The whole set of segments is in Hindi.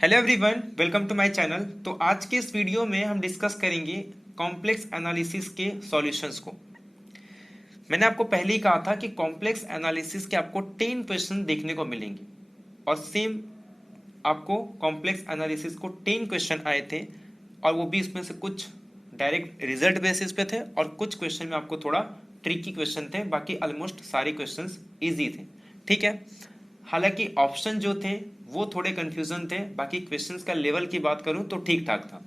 Hello everyone, welcome to my channel. तो आज के इस वीडियो में हम डिस्कस करेंगे कॉम्प्लेक्स एनालिसिस के सॉल्यूशंस को। मैंने आपको पहले ही कहा था कि कॉम्प्लेक्स एनालिसिस के आपको 10 क्वेश्चन देखने को मिलेंगे और सेम आपको कॉम्प्लेक्स एनालिसिस को 10 क्वेश्चन आए थे और वो भी इसमें से कुछ डायरेक्ट रिजल्ट बेसिस पे थे और कुछ क्वेश्चन में आपको थोड़ा ट्रिकी क्वेश्चन थे। बाकी ऑलमोस्ट सारे क्वेश्चंस इजी थे, ठीक है। हालांकि ऑप्शन जो थे वो थोड़े कंफ्यूजन थे, बाकी क्वेश्चंस का लेवल की बात करूं तो ठीक ठाक था।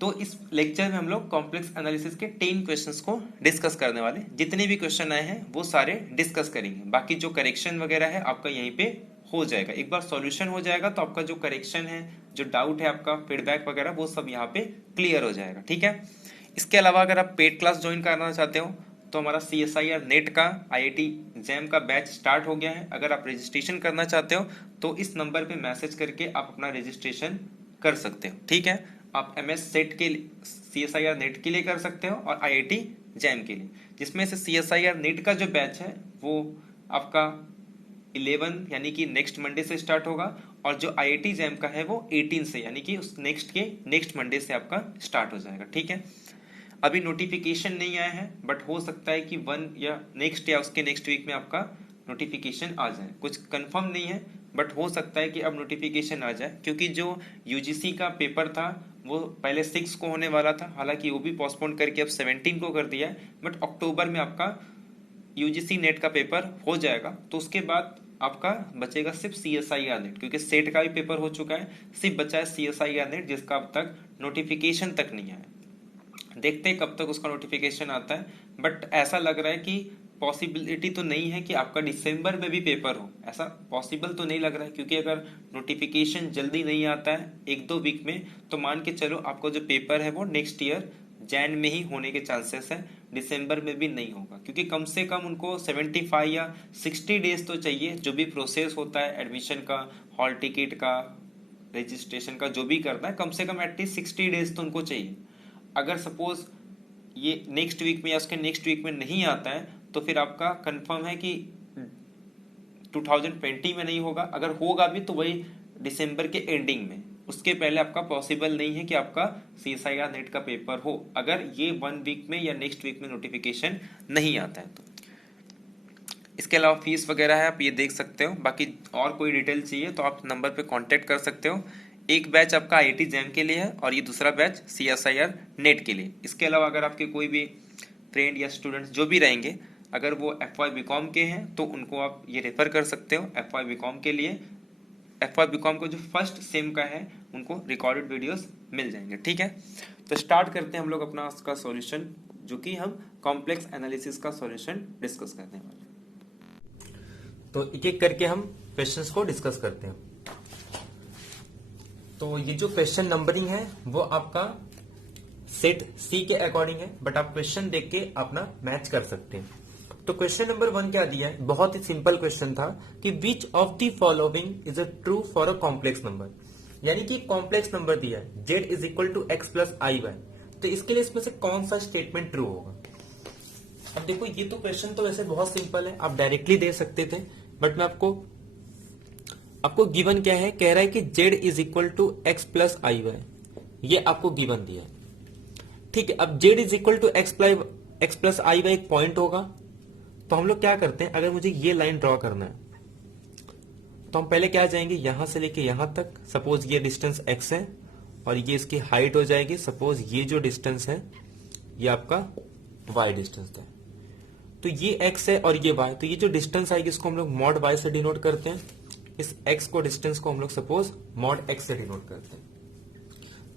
तो इस लेक्चर में हम लोग कॉम्प्लेक्स एनालिसिस के 10 क्वेश्चंस को डिस्कस करने वाले। जितने भी क्वेश्चन आए हैं वो सारे डिस्कस करेंगे। बाकी जो करेक्शन वगैरह है आपका यहीं पे हो जाएगा। एक बार सॉल्यूशन हो जाएगा तो आपका जो करेक्शन है, जो डाउट है, आपका फीडबैक वगैरह वो सब यहाँ पे क्लियर हो जाएगा, ठीक है। इसके अलावा अगर आप पेड क्लास ज्वाइन करना चाहते हो तो हमारा CSIR नेट का IIT जैम का बैच स्टार्ट हो गया है। अगर आप रजिस्ट्रेशन करना चाहते हो तो इस नंबर पे मैसेज करके आप अपना रजिस्ट्रेशन कर सकते हो, ठीक है। आप MS सेट के CSIR नेट के लिए कर सकते हो और IIT जैम के लिए, जिसमें से CSIR नेट का जो बैच है वो आपका 11 यानी कि नेक्स्ट मंडे से स्टार्ट होगा और जो IIT जैम का है वो 18 से यानी कि उस नेक्स्ट मंडे से आपका स्टार्ट हो जाएगा, ठीक है। अभी नोटिफिकेशन नहीं आया है, बट हो सकता है कि 1 या नेक्स्ट या उसके नेक्स्ट वीक में आपका नोटिफिकेशन आ जाए। कुछ कंफर्म नहीं है, बट हो सकता है कि अब नोटिफिकेशन आ जाए, क्योंकि जो UGC का पेपर था वो पहले 6 को होने वाला था। हालांकि वो भी पोस्टपोन करके अब 17 को कर दिया है, बट अक्टूबर में आपका UGC नेट का पेपर हो जाएगा। तो उसके बाद आपका बचेगा सिर्फ CSIR नेट, क्योंकि सेट का भी पेपर हो चुका है, सिर्फ बचा है CSIR नेट, जिसका अब तक नोटिफिकेशन तक नहीं आया। देखते हैं कब तक उसका नोटिफिकेशन आता है, बट ऐसा लग रहा है कि पॉसिबिलिटी तो नहीं है कि आपका दिसंबर में भी पेपर हो। ऐसा पॉसिबल तो नहीं लग रहा है, क्योंकि अगर नोटिफिकेशन जल्दी नहीं आता है 1-2 वीक में, तो मान के चलो आपका जो पेपर है वो नेक्स्ट ईयर जैन में ही होने के चांसेस है, दिसंबर में भी नहीं होगा। क्योंकि कम से कम उनको 75 या 60 डेज तो चाहिए। जो भी प्रोसेस होता है एडमिशन का, हॉल टिकट का, रजिस्ट्रेशन का, जो भी करना है, कम से कम एटलीस्ट 60 डेज तो उनको चाहिए। अगर सपोज ये नेक्स्ट वीक में या उसके नेक्स्ट वीक में नहीं आता है तो फिर आपका कंफर्म है कि 2020 में नहीं होगा। अगर होगा भी तो वही दिसंबर के एंडिंग में, उसके पहले आपका पॉसिबल नहीं है कि आपका CSIR नेट का पेपर हो, अगर ये 1 वीक में या नेक्स्ट वीक में नोटिफिकेशन नहीं आता है तो। इसके अलावा फीस वगैरह है, आप ये देख सकते हो। बाकी और कोई डिटेल चाहिए तो आप नंबर पे कांटेक्ट कर सकते हो। एक बैच आपका IIT जैम के लिए है और ये दूसरा बैच CSIR नेट के लिए। इसके अलावा अगर आपके कोई भी फ्रेंड या स्टूडेंट्स जो भी रहेंगे, अगर वो FY BCom के हैं तो उनको आप ये रेफर कर सकते हो FY BCom के लिए। FY BCom को जो फर्स्ट सेम का है उनको रिकॉर्डेड वीडियोस मिल जाएंगे, ठीक है। तो स्टार्ट करते हैं हम लोग अपना उसका सॉल्यूशन, जो कि हम कॉम्प्लेक्स एनालिसिस का सॉल्यूशन डिस्कस करने वाले हैं। तो एक एक करके हम क्वेश्चंस को डिस्कस करते हैं। तो ये जो क्वेश्चन नंबरिंग है वो आपका सेट C के अकॉर्डिंग है, बट आप क्वेश्चन देख के अपना मैच कर सकते हैं। तो क्वेश्चन नंबर 1 क्या दिया है, बहुत ही सिंपल क्वेश्चन था कि which of the following is a true for a complex number. यानी कि कॉम्प्लेक्स नंबर दिया है Z is equal to X plus IY। तो इसके लिए इसमें से कौन सा स्टेटमेंट ट्रू होगा। अब देखो, ये तो क्वेश्चन तो वैसे बहुत सिंपल है, आप डायरेक्टली दे सकते थे, बट मैं आपको गिवन क्या है, कह रहा है कि Z is equal to X plus IY। ये आपको गिवन दिया है, ठीक है। अब Z is equal to X plus IY एक पॉइंट होगा। तो हम लोग क्या करते हैं, अगर मुझे ये लाइन ड्रॉ करना है तो हम पहले क्या जाएंगे, यहां से लेके यहां तक। सपोज ये डिस्टेंस X है और ये इसकी हाइट हो जाएगी। सपोज ये जो डिस्टेंस है ये आपका Y डिस्टेंस है। तो ये X है और ये Y, तो ये जो डिस्टेंस आएगी इसको हम लोग मॉड Y से डिनोट करते हैं। इस X को डिस्टेंस को हम लोग सपोज मॉड X से डिनोट करते हैं।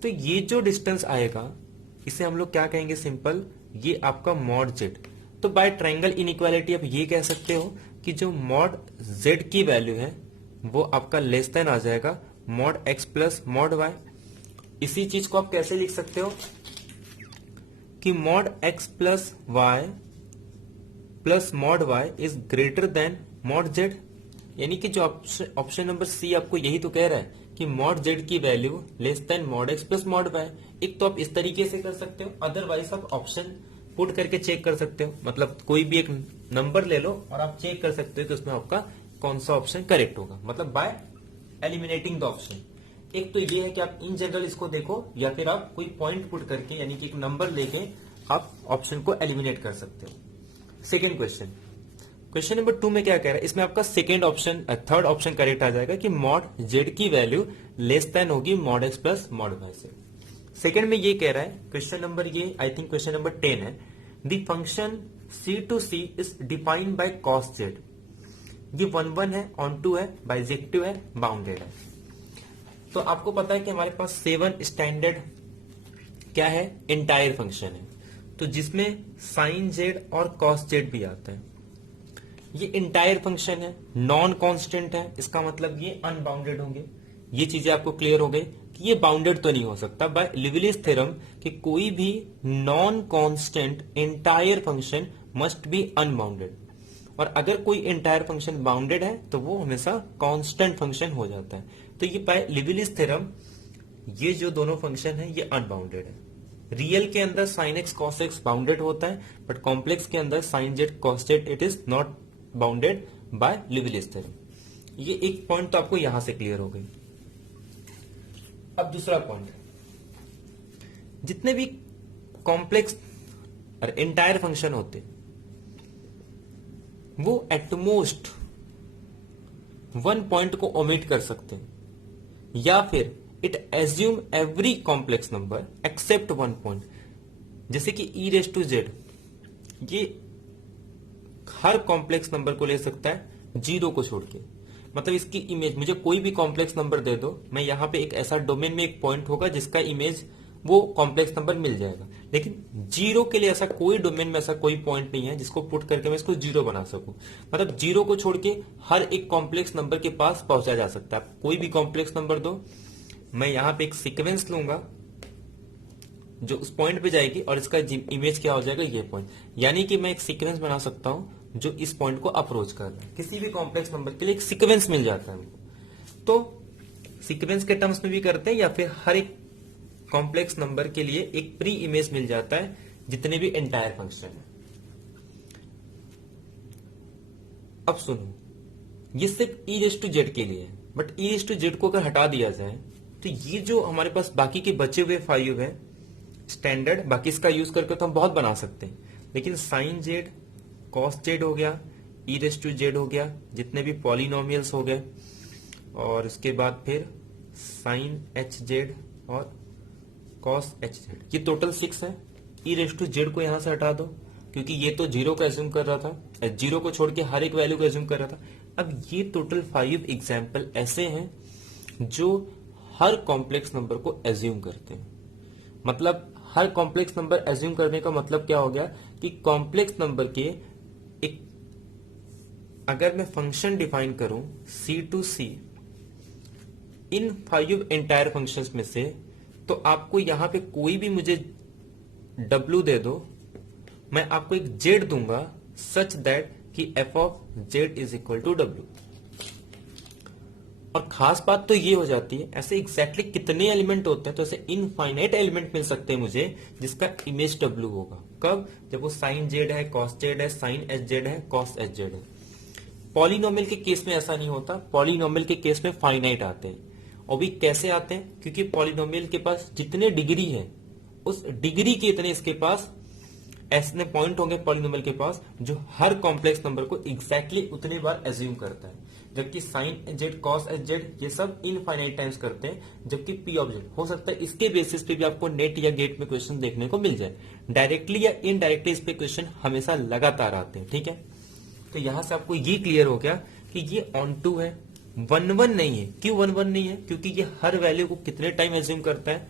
तो ये जो डिस्टेंस आएगा इसे हम लोग क्या कहेंगे, सिंपल, ये आपका मॉड Z। तो बाय ट्रायंगल इनइक्वालिटी आप ये कह सकते हो कि जो मॉड Z की वैल्यू है वो आपका लेस देन आ जाएगा mod X plus mod Y। इसी चीज को आप कैसे लिख सकते हो कि mod X plus Y plus mod Y is greater then mod Z। यानी कि जो ऑप्शन नंबर C आपको यही तो कह रहा है कि मॉड Z की value less than mod X plus mod Y। एक तो आप इस तरीके से कर सकते हो, अदरवाइज आप ऑप्शन पुट करके चेक कर सकते हो। मतलब कोई भी एक नंबर ले लो और आप चेक कर सकते हो कि उसमें आपका कौन सा ऑप्शन करेक्ट होगा, मतलब बाय एलिमिनेटिंग द ऑप्शन। एक तो ये है कि आप इन जनरल इसको देखो, या फिर आप कोई पॉइंट पुट करके यानी कि एक नंबर लेके आप ऑप्शन को एलिमिनेट कर सकते हो। सेकेंड क्वेश्चन, क्वेश्चन नंबर 2 में क्या कह रहा है, इसमें आपका second option third option correct आ जाएगा कि मॉड जेड की वैल्यू लेस देन होगी mod X plus mod Y से। सेकेंड में ये कह रहा है, क्वेश्चन नंबर ये आई थिंक क्वेश्चन नंबर 10 है, the function c to c is defined by cos z। ये 1 है, ऑन टू है, बाइजेक्टिव है, बाउंडेड है। तो आपको पता है कि हमारे पास 7 स्टैंडर्ड क्या है, इंटायर फंक्शन है, तो जिसमें साइन जेड और कॉस जेड भी आता है। ये इंटायर फंक्शन है, नॉन कांस्टेंट है, इसका मतलब ये अनबाउंडेड होंगे। ये चीजें आपको क्लियर हो गई कि ये बाउंडेड तो नहीं हो सकता बाय लिविलिस थ्योरम कि कोई भी non constant entire function must be unbounded, और अगर कोई इंटायर फंक्शन बाउंडेड है तो वो हमेशा कांस्टेंट फंक्शन हो जाता है। तो ये बाय लिविलिस थ्योरम ये जो दोनों फंक्शन है ये अनबाउंडेड है। रियल के अंदर sine X cos X bounded होता है, बट कॉम्प्लेक्स के अंदर sine Z cos Z it is not bounded by Liouville's theorem. ये एक पॉइंट तो आपको यहां से क्लियर हो गई। अब दूसरा पॉइंट, जितने भी कॉम्प्लेक्स और एंटायर फंक्शन होते वो एटमोस्ट 1 पॉइंट को ओमिट कर सकते हैं, या फिर it assume every complex number except 1 point. जैसे कि ई रेस टू जेड ये हर कॉम्प्लेक्स नंबर को ले सकता है 0 को छोड़ के, मतलब इसकी इमेज मुझे कोई भी कॉम्प्लेक्स नंबर दे दो, मैं यहां पे एक ऐसा डोमेन में एक पॉइंट होगा जिसका इमेज वो कॉम्प्लेक्स नंबर मिल जाएगा। लेकिन 0 के लिए ऐसा कोई डोमेन में ऐसा कोई पॉइंट नहीं है जिसको पुट करके मैं इसको 0 बना सकूं। मतलब 0 को छोड़ के हर एक कॉम्प्लेक्स नंबर के पास पहुंचा जा सकता है। कोई भी कॉम्प्लेक्स नंबर दो, मैं यहां पे एक सीक्वेंस लूंगा जो उस पॉइंट पे जाएगी और इसका इमेज क्या हो जाएगा, ये पॉइंट। यानी कि मैं एक सीक्वेंस बना सकता हूं जो इस पॉइंट को अप्रोच कर रहा है। किसी भी कॉम्प्लेक्स नंबर के लिए एक सीक्वेंस मिल जाता है हमको। तो सीक्वेंस के टर्म्स में भी करते हैं, या फिर हर एक कॉम्प्लेक्स नंबर के लिए एक प्री इमेज मिल जाता है जितने भी एंटायर फंक्शन है। अब सुनो, ये सिर्फ ई रेस टू जेड के लिए है, but E raise to Z को अगर हटा दिया जाए तो ये जो हमारे पास बाकी के बचे हुए 5 है स्टैंडर्ड, बाकी इसका यूज करके तो हम बहुत बना सकते हैं। लेकिन साइन जेड कॉस जेड हो गया, ई रेस टू जेड हो गया, जितने भी पॉलिनोमियल्स हो गए, और उसके बाद फिर साइन एच जेड और कॉस एच जेड, ये टोटल 6 है। ई रेस टू जेड को यहां से हटा दो क्योंकि ये तो 0 को एज्यूम कर रहा था, 0 को छोड़ के हर एक वैल्यू को एज्यूम कर रहा था। अब ये टोटल 5 एग्जाम्पल ऐसे हैं जो हर कॉम्प्लेक्स नंबर को एज्यूम करते हैं। मतलब हर कॉम्प्लेक्स नंबर एज्यूम करने का मतलब क्या हो गया कि कॉम्प्लेक्स नंबर के एक अगर मैं फंक्शन डिफाइन करूं C टू C इन 5 एंटायर फंक्शंस में से, तो आपको यहां पे कोई भी मुझे W दे दो, मैं आपको एक Z दूंगा सच दैट कि f of Z is equal to W। और खास बात तो ये हो जाती है, ऐसे एग्जैक्टली कितने एलिमेंट होते हैं, तो ऐसे इनफाइनाइट एलिमेंट मिल सकते हैं मुझे जिसका इमेज W होगा। कब? जब वो साइन जेड है, कॉस जेड है, साइन एच जेड है, कॉस एच जेड है। पॉलिनोमियल के केस में ऐसा नहीं होता, पॉलिनोमियल के केस में फाइनाइट आते हैं। और भी कैसे आते हैं? क्योंकि पॉलिनोमियल के पास जितने डिग्री है उस डिग्री के इतने इसके पास ऐसे पॉइंट होंगे पॉलिनोमियल के पास जो हर कॉम्प्लेक्स नंबर को एग्जैक्टली उतनी बार एज्यूम करता है। जबकि sine Z cos H Z ये सब इनफाइनाइट टाइम्स करते हैं, जबकि पी ऑफ जेड हो सकता है इसके बेसिस पे भी आपको नेट या गेट में क्वेश्चन देखने को मिल जाए। डायरेक्टली या इनडायरेक्टली इस पे क्वेश्चन हमेशा लगातार आते हैं। ठीक है, तो यहां से आपको ये क्लियर हो गया कि ये ऑन टू है, 1 नहीं है। क्यों 1 नहीं है? क्योंकि ये हर वैल्यू को कितने टाइम एज्यूम करता है,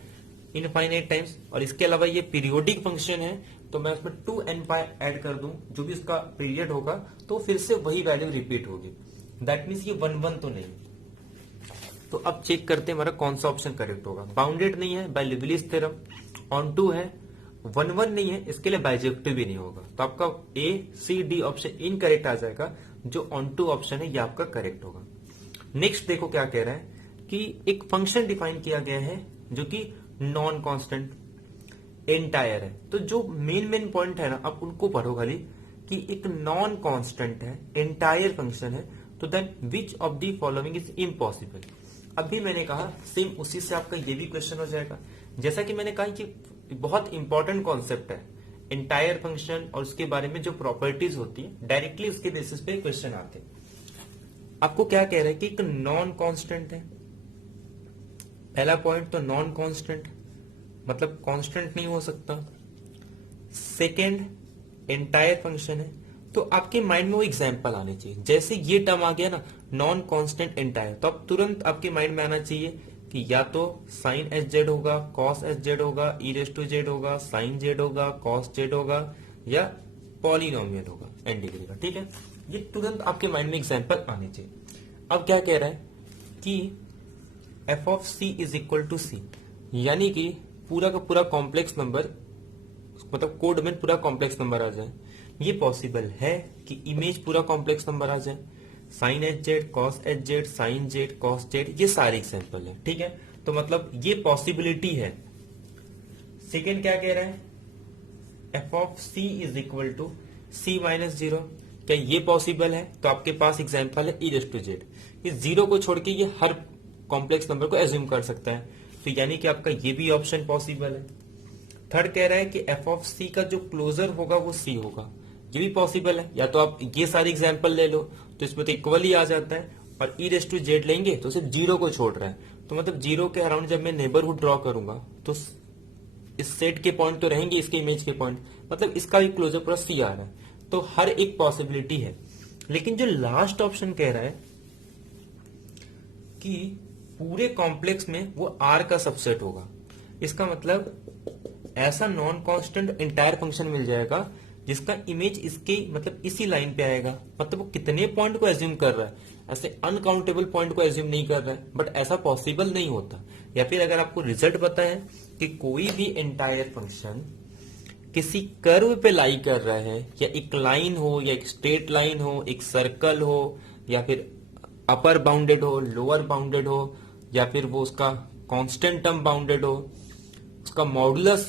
इनफाइनाइट टाइम्स। और इसके अलावा ये पीरियोडिक फंक्शन है, तो मैं उसमें 2n पाई ऐड कर दूं, जो भी इसका पीरियड होगा तो फिर से वही वैल्यू रिपीट होगी। दैट मीन्स ये 1 तो नहीं। तो अब चेक करते हैं हमारा कौन सा ऑप्शन करेक्ट होगा। बाउंडेड नहीं है bye Liouville's theorem, on to है, 1 नहीं है, इसके लिए बाइजेक्टिव भी नहीं होगा। तो आपका A-C-D ऑप्शन इनकरेक्ट आ जाएगा, जो ऑन टू ऑप्शन है ये आपका करेक्ट होगा। नेक्स्ट देखो क्या कह रहा है कि एक फंक्शन डिफाइन किया गया है जो कि नॉन कांस्टेंट एंटायर है। तो जो मेन पॉइंट है ना, आप उनको पढ़ो खाली कि एक नॉन कांस्टेंट है, एंटायर फंक्शन है, तो then which of the following is impossible. अभी मैंने कहा सेम उसी से आपका ये भी क्वेश्चन हो जाएगा। जैसा कि मैंने कहा कि बहुत इंपॉर्टेंट कॉन्सेप्ट है एंटायर फंक्शन और उसके बारे में जो प्रॉपर्टीज होती है डायरेक्टली उसके बेसिस पे क्वेश्चन आते हैं। आपको क्या कह रहा है कि एक नॉन कांस्टेंट है, पहला पॉइंट तो नॉन कांस्टेंट मतलब कांस्टेंट नहीं हो सकता। सेकेंड एंटायर फंक्शन है, तो आपके माइंड में वो एग्जांपल आने चाहिए। जैसे ये टर्म आ गया ना नॉन कांस्टेंट एंटायर, तो अब तुरंत आपके माइंड में आना चाहिए कि या तो साइन एच जेड होगा, कॉस एच जेड होगा, ई रेस टू जेड होगा, साइन जेड होगा, कॉस जेड होगा, या पॉलिनोमियल होगा एन डिग्री का। ठीक है, ये तुरंत आपके माइंड में एग्जांपल आने चाहिए। अब क्या कह रहा है कि F of C is equal to C, यानी कि पूरा का पूरा कॉम्प्लेक्स नंबर मतलब कोड में पूरा कॉम्प्लेक्स नंबर आ जाए। ये पॉसिबल है कि इमेज पूरा कॉम्प्लेक्स नंबर आ जाए। Sine H Z, cos H Z, sine Z, cos Z, ये सारे एग्जांपल है। ठीक है, तो मतलब ये पॉसिबिलिटी है। सेकेंड क्या कह रहा है, F of C is equal to C minus zero, क्या ये पॉसिबल है? तो आपके पास एग्जांपल है ई रेस टू जेड, इस जीरो को छोड़ के ये हर कॉम्प्लेक्स नंबर को एज्यूम कर सकता है, तो यानी कि आपका ये भी ऑप्शन पॉसिबल है। थर्ड कह रहा है कि एफ ऑफ सी का जो क्लोजर होगा वो सी होगा, ये भी पॉसिबल है। या तो आप ये सारे एग्जांपल ले लो तो इसमें तो इक्वल ही आ जाता है, और ई रेस टू जेड लेंगे तो सिर्फ जीरो को छोड़ रहा है, तो मतलब जीरो के अराउंड जब मैं नेबरहुड ड्रॉ करूंगा तो इस सेट के पॉइंट तो रहेंगे, इसके इमेज के पॉइंट, मतलब इसका भी क्लोजर पूरा सी आ रहा है, तो हर एक पॉसिबिलिटी है। लेकिन जो लास्ट ऑप्शन कह रहा है कि पूरे कॉम्प्लेक्स में वो आर का सबसेट होगा, इसका मतलब ऐसा नॉन कांस्टेंट एंटायर फंक्शन मिल जाएगा जिसका इमेज इसके मतलब इसी लाइन पे आएगा। मतलब वो कितने पॉइंट को एज्यूम कर रहा है, ऐसे अनकाउंटेबल पॉइंट को एज्यूम नहीं कर रहा है, बट ऐसा पॉसिबल नहीं होता। या फिर अगर आपको रिजल्ट पता है कि कोई भी एंटायर फंक्शन किसी कर्व पे लाई कर रहा है, या एक लाइन हो, या एक स्ट्रेट लाइन हो, एक सर्कल हो, या फिर अपर बाउंडेड हो, लोअर बाउंडेड हो, या फिर वो उसका कांस्टेंट टर्म बाउंडेड हो, उसका मॉडुलस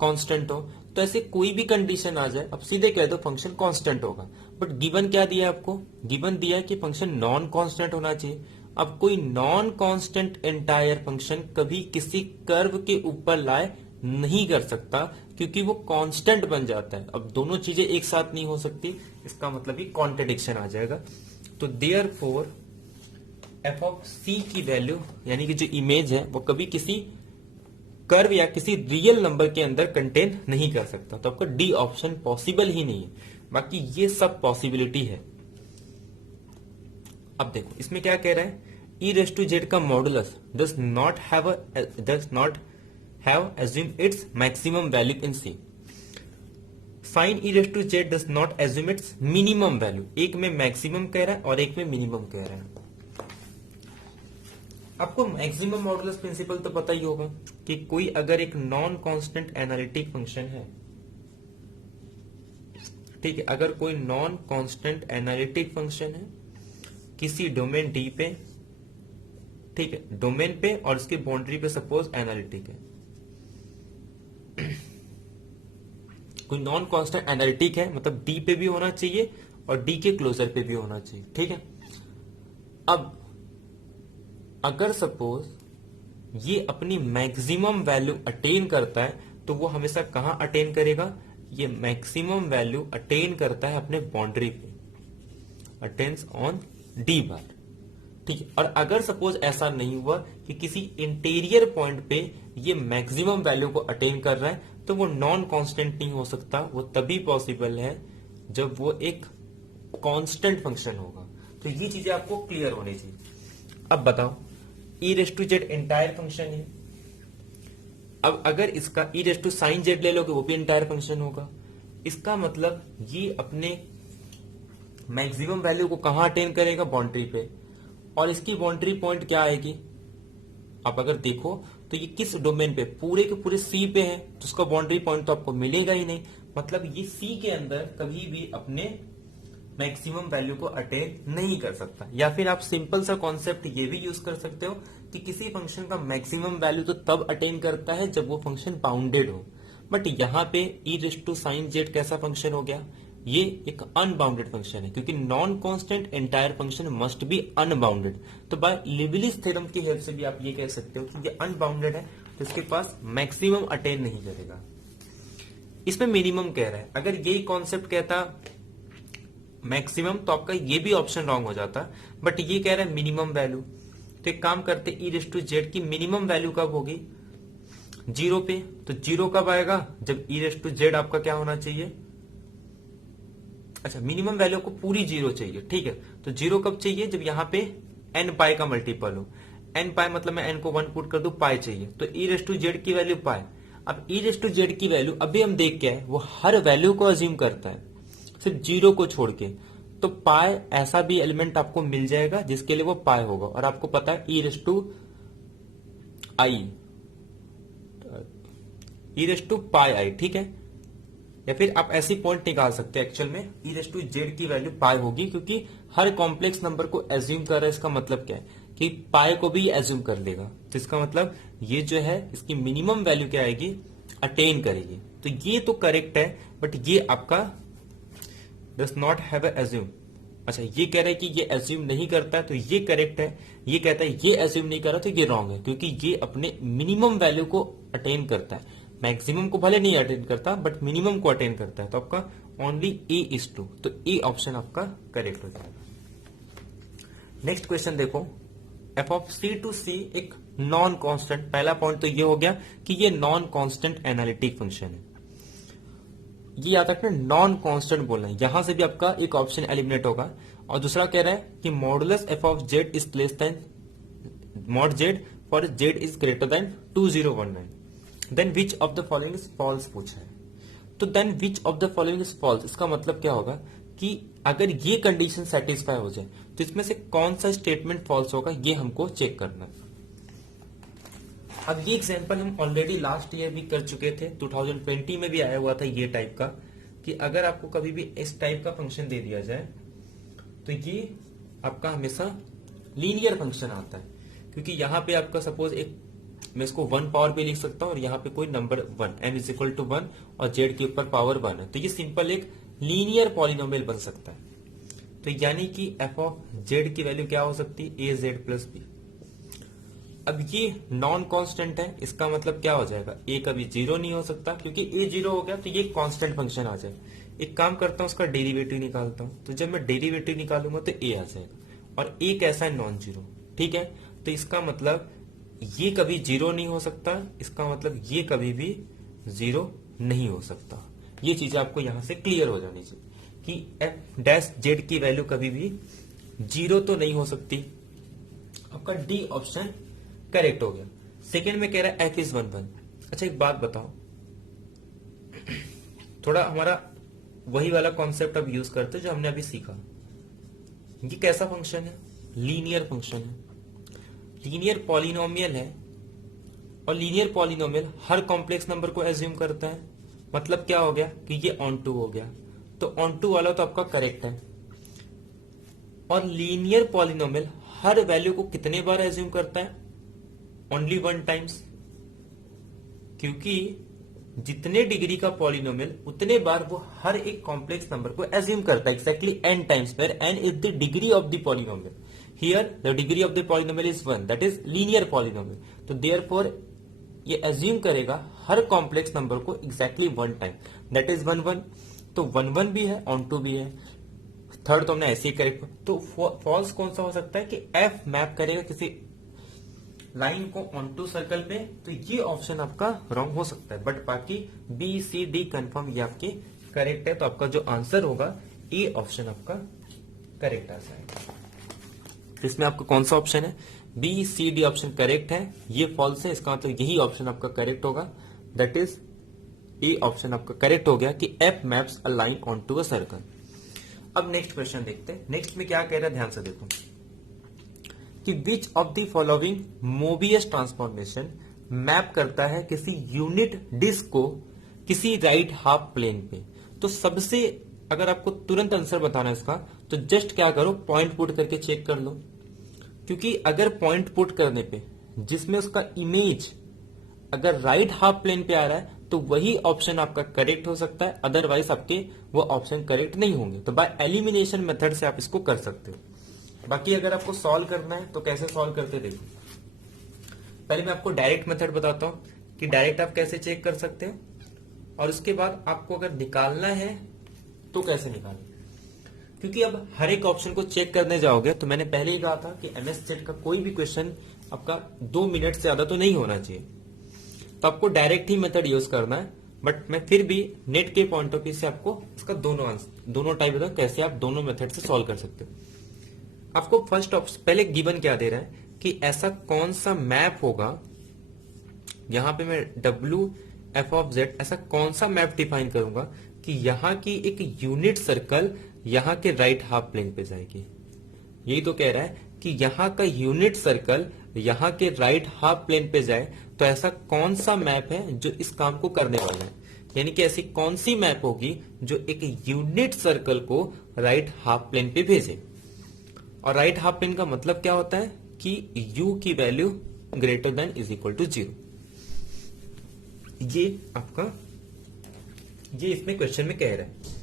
कांस्टेंट हो, तो ऐसे कोई भी कंडीशन आ जाए अब सीधे कह दो फंक्शन कांस्टेंट होगा। बट गिवन क्या दिया है आपको, गिवन दिया है कि फंक्शन नॉन कांस्टेंट होना चाहिए। अब कोई नॉन कांस्टेंट एंटायर फंक्शन कभी किसी कर्व के ऊपर लाए नहीं कर सकता, क्योंकि वो कांस्टेंट बन जाता है। अब दोनों चीजें एक साथ नहीं हो सकती, इसका मतलब ही कॉन्ट्रडिक्शन आ जाएगा। तो देयरफॉर एफ ऑफ सी की वैल्यू यानी कि जो इमेज है वो कभी किसी कर्व या किसी रियल नंबर के अंदर कंटेन नहीं कर सकता, तो आपका डी ऑप्शन पॉसिबल ही नहीं है। बाकी ये सब पॉसिबिलिटी है। अब देखो इसमें क्या कह रहा है, ई रेस टू जेड का modulus does not have assume its maximum value in C. Sine E raise to Z does not assume its minimum value, एक में मैक्सिमम कह रहा है और एक में मिनिमम कह रहा है। आपको मैक्सिमम मॉडुलस प्रिंसिपल तो पता ही होगा कि कोई अगर एक नॉन कांस्टेंट एनालिटिक फंक्शन है, ठीक है, अगर कोई नॉन कांस्टेंट एनालिटिक फंक्शन है किसी डोमेन डी पे, ठीक है, डोमेन पे और उसकी बाउंड्री पे सपोज एनालिटिक है, कोई नॉन कांस्टेंट एनालिटिक है मतलब डी पे भी होना चाहिए और डी के क्लोजर पे भी होना चाहिए। ठीक है, अब अगर सपोज ये अपनी मैक्सिमम वैल्यू अटेन करता है तो वो हमेशा कहां अटेन करेगा, ये मैक्सिमम वैल्यू अटेन करता है अपने बाउंड्री पे, अटेन्स ऑन डी बार। ठीक है, और अगर सपोज ऐसा नहीं हुआ कि किसी इंटीरियर पॉइंट पे ये मैक्सिमम वैल्यू को अटेन कर रहा है, तो वो नॉन कांस्टेंट नहीं हो सकता। वो तभी पॉसिबल है जब वो एक कांस्टेंट फंक्शन होगा। तो ये चीजें आपको क्लियर होनी चाहिए। अब बताओ E raise to Z entire function है, अब अगर इसका E raise to sine Z ले लोगे वो भी एंटायर फंक्शन होगा। इसका मतलब ये अपने मैक्सिमम वैल्यू को कहां अटेन करेगा, बाउंड्री पे, और इसकी बाउंड्री पॉइंट क्या आएगी, आप अगर देखो तो ये किस डोमेन पे, पूरे के पूरे सी पे है, तो उसका बाउंड्री पॉइंट तो आपको मिलेगा ही नहीं। मतलब ये सी के अंदर कभी भी अपने मैक्सिमम वैल्यू को अटेन नहीं कर सकता। या फिर आप सिंपल सा कॉन्सेप्ट ये भी यूज कर सकते हो कि किसी फंक्शन का मैक्सिमम वैल्यू तो तब अटेन करता है जब वो फंक्शन बाउंडेड हो। बट यहाँ पे ई रेस टू साइन जेड कैसा फंक्शन हो गया, ये एक अनबाउंडेड फंक्शन है, क्योंकि non constant entire function must be unbounded. तो बाय लिबलिस थ्योरम की हेल्प से भी आप ये कह सकते हो कि ये अनबाउंडेड है, तो इसके पास मैक्सिमम अटेन नहीं करेगा। इसमें मिनिमम कह रहा है, अगर यही कॉन्सेप्ट कहता मैक्सिमम तो आपका ये भी ऑप्शन रॉन्ग हो जाता, बट ये कह रहा है मिनिमम वैल्यू। तो एक काम करते, ई रेस टू जेड की मिनिमम वैल्यू कब होगी, 0 पे। तो 0 कब आएगा, जब ई रेस टू जेड आपका क्या होना चाहिए, अच्छा मिनिमम वैल्यू को पूरी 0 चाहिए, ठीक है। तो 0 कब चाहिए, जब यहां पे n पाई का मल्टीपल हो। n पाई मतलब मैं n को 1 पुट कर दूं, पाई चाहिए, तो ई रेस टू जेड की वैल्यू पाई। अब ई रेस टू जेड की वैल्यू अभी हम देख के आए, वो हर वैल्यू को अज्यूम करता है, सिर्फ 0 को छोड़ के। तो पाई ऐसा भी एलिमेंट आपको मिल जाएगा जिसके लिए वो पाई होगा, और आपको पता है ई रेस टू पाई आई, ठीक है। या फिर आप ऐसी पॉइंट निकाल सकते हैं, एक्चुअल में ई रेस टू जेड की वैल्यू पाई होगी, क्योंकि हर कॉम्प्लेक्स नंबर को एज्यूम कर रहा है। इसका मतलब क्या है कि पाई को भी एज्यूम कर लेगा, तो इसका मतलब ये जो है इसकी मिनिमम वैल्यू क्या आएगी, अटेन करेगी। तो ये तो करेक्ट है, बट ये आपका does not have a assume. अच्छा ये कह रहा है कि ये एज्यूम नहीं करता है, तो ये करेक्ट है। ये कहता है ये एज्यूम नहीं कर रहा, तो ये रॉन्ग है, क्योंकि ये अपने मिनिमम वैल्यू को अटेन करता है। मैक्सिमम को भले नहीं अटेन करता, बट मिनिमम को अटेन करता है। तो आपका ओनली ए इज ट्रू, तो ए ऑप्शन आपका करेक्ट हो जाएगा। नेक्स्ट क्वेश्चन देखो, एफ ऑफ सी टू सी एक नॉन कांस्टेंट। पहला पॉइंट तो ये हो गया कि ये नॉन कांस्टेंट एनालिटिक फंक्शन है। ये याद रखना, नॉन कांस्टेंट बोलना है, यहां से भी आपका एक ऑप्शन एलिमिनेट होगा। और दूसरा कह रहा है कि modulus F of Z is less than mod Z for Z is greater than 2019। Then which of the following is false पूछा है। तो then which of the following is false, इसका मतलब क्या होगा कि अगर ये कंडीशन सेटिस्फाई हो जाए तो इसमें से कौन सा स्टेटमेंट फॉल्स होगा, ये हमको चेक करना है। अब ये एग्जांपल हम ऑलरेडी लास्ट ईयर भी कर चुके थे, 2020 में भी आया हुआ था ये टाइप का, कि अगर आपको कभी भी इस टाइप का फंक्शन दे दिया जाए तो ये आपका हमेशा लीनियर फंक्शन आता है, क्योंकि यहां पे आपका सपोज एक मैं इसको 1 पावर पे लिख सकता हूं, और यहाँ पे कोई number 1 n is equal to 1 और z के ऊपर पावर 1 है, तो ये सिंपल एक लीनियर पॉलिनोमियल बन सकता है। तो यानी कि f ऑफ z की वैल्यू क्या हो सकती है, a z प्लस b। अब ये नॉन कांस्टेंट है, इसका मतलब क्या हो जाएगा, a कभी 0 नहीं हो सकता, क्योंकि a 0 हो गया तो ये कांस्टेंट फंक्शन आ जाए। एक काम करता हूं, उसका डेरिवेटिव निकालता हूं, तो जब मैं डेरिवेटिव निकालूंगा तो a आ जाएगा, और a कैसा है, नॉन जीरो, ठीक है। तो इसका मतलब ये कभी 0 नहीं हो सकता, इसका मतलब ये कभी भी 0 नहीं हो सकता। ये चीज आपको यहां से क्लियर हो जानी चाहिए कि f डैश जेड की वैल्यू कभी भी 0 तो नहीं हो सकती। आपका डी ऑप्शन करेक्ट हो गया। सेकंड में कह रहा है f इज 1 1। अच्छा एक बात बताओ, थोड़ा हमारा वही वाला कॉन्सेप्ट अब यूज करते जो हमने अभी सीखा। ये कैसा फंक्शन है, लीनियर फंक्शन है, लीनियर पॉलिनोमियल है, और लीनियर पॉलिनोमियल हर कॉम्प्लेक्स नंबर को एज्यूम करता है। मतलब क्या हो गया कि ये ऑन टू हो गया, तो ऑन टू वाला तो आपका करेक्ट है। और लीनियर पॉलिनोमियल हर वैल्यू को कितने बार एज्यूम करता है, ओनली 1 टाइम्स, क्योंकि जितने डिग्री का पॉलिनोमियल उतने बार वो हर एक कॉम्प्लेक्स नंबर को एज्यूम करता है, exactly n times, where n is the degree of the polynomial. Here the degree of the polynomial is 1, that is linear polynomial. तो therefore ये assume करेगा हर कॉम्प्लेक्स नंबर को exactly 1 टाइम, that is 1 1। तो 1 1 भी है, on 2 भी है, थर्ड तो हमने ऐसे ही करेक्ट। तो फॉल्स कौन सा हो सकता है कि f मैप करेगा किसी लाइन को ऑन टू सर्कल पे, तो ये ऑप्शन आपका रॉन्ग हो सकता है, बट बाकी बी सी डी कंफर्म ये आपके करेक्ट है। तो आपका जो आंसर होगा ए ऑप्शन आपका करेक्ट आ जाएगा। इसमें आपका कौन सा ऑप्शन है, B C D option correct है, ये फॉल्स है, इसका मतलब यही ऑप्शन आपका करेक्ट होगा, दैट इज ए ऑप्शन आपका करेक्ट हो गया कि F maps a line onto a circle. अब नेक्स्ट क्वेश्चन देखते हैं। नेक्स्ट में क्या कह रहा है, ध्यान से देखो कि which of the following Mobius transformation map करता है किसी यूनिट डिस्क को किसी राइट हाफ प्लेन पे। तो सबसे अगर आपको तुरंत आंसर बताना है इसका, तो जस्ट क्या करो, पॉइंट पुट करके चेक कर लो, क्योंकि अगर पॉइंट पुट करने पे जिसमें उसका इमेज अगर राइट हाफ प्लेन पे आ रहा है तो वही ऑप्शन आपका करेक्ट हो सकता है, अदरवाइज आपके वो ऑप्शन करेक्ट नहीं होंगे। तो बाय एलिमिनेशन मेथड से आप इसको कर सकते हो। बाकी अगर आपको सॉल्व करना है तो कैसे सॉल्व करते देखो। पहले मैं आपको डायरेक्ट मेथड बताता हूं कि डायरेक्ट आप कैसे चेक कर सकते हो, और उसके बाद आपको अगर निकालना है तो कैसे निकालना। क्योंकि अब हर एक ऑप्शन को चेक करने जाओगे तो मैंने पहले ही कहा था कि एमएस सेट का कोई भी क्वेश्चन आपका 2 मिनट से ज्यादा तो नहीं होना चाहिए, तो आपको डायरेक्ट ही मेथड यूज करना है। बट मैं फिर भी नेट के पॉइंट ऑफ व्यू से आपको इसका दोनों टाइप बताऊं कैसे आप दोनों मेथड से सॉल्व कर सकते हो। आपको फर्स्ट ऑप्शन पहले गिवन क्या दे रहा है कि ऐसा कौन सा मैप होगा, यहां पे मैं W f ऑफ z ऐसा कौन सा मैप डिफाइन करूंगा कि यहां की एक यूनिट सर्कल यहां के राइट हाफ प्लेन पे जाएगी। यही तो कह रहा है कि यहां का यूनिट सर्कल यहां के राइट हाफ प्लेन पे जाए, तो ऐसा कौन सा मैप है जो इस काम को करने वाला है। यानी कि ऐसी कौन सी मैप होगी जो एक यूनिट सर्कल को राइट हाफ प्लेन पे भेजे। और राइट हाफ प्लेन का मतलब क्या होता है कि u की value greater than is equal to 0। ये आपका ये इसमें क्वेश्चन में कह रहा है।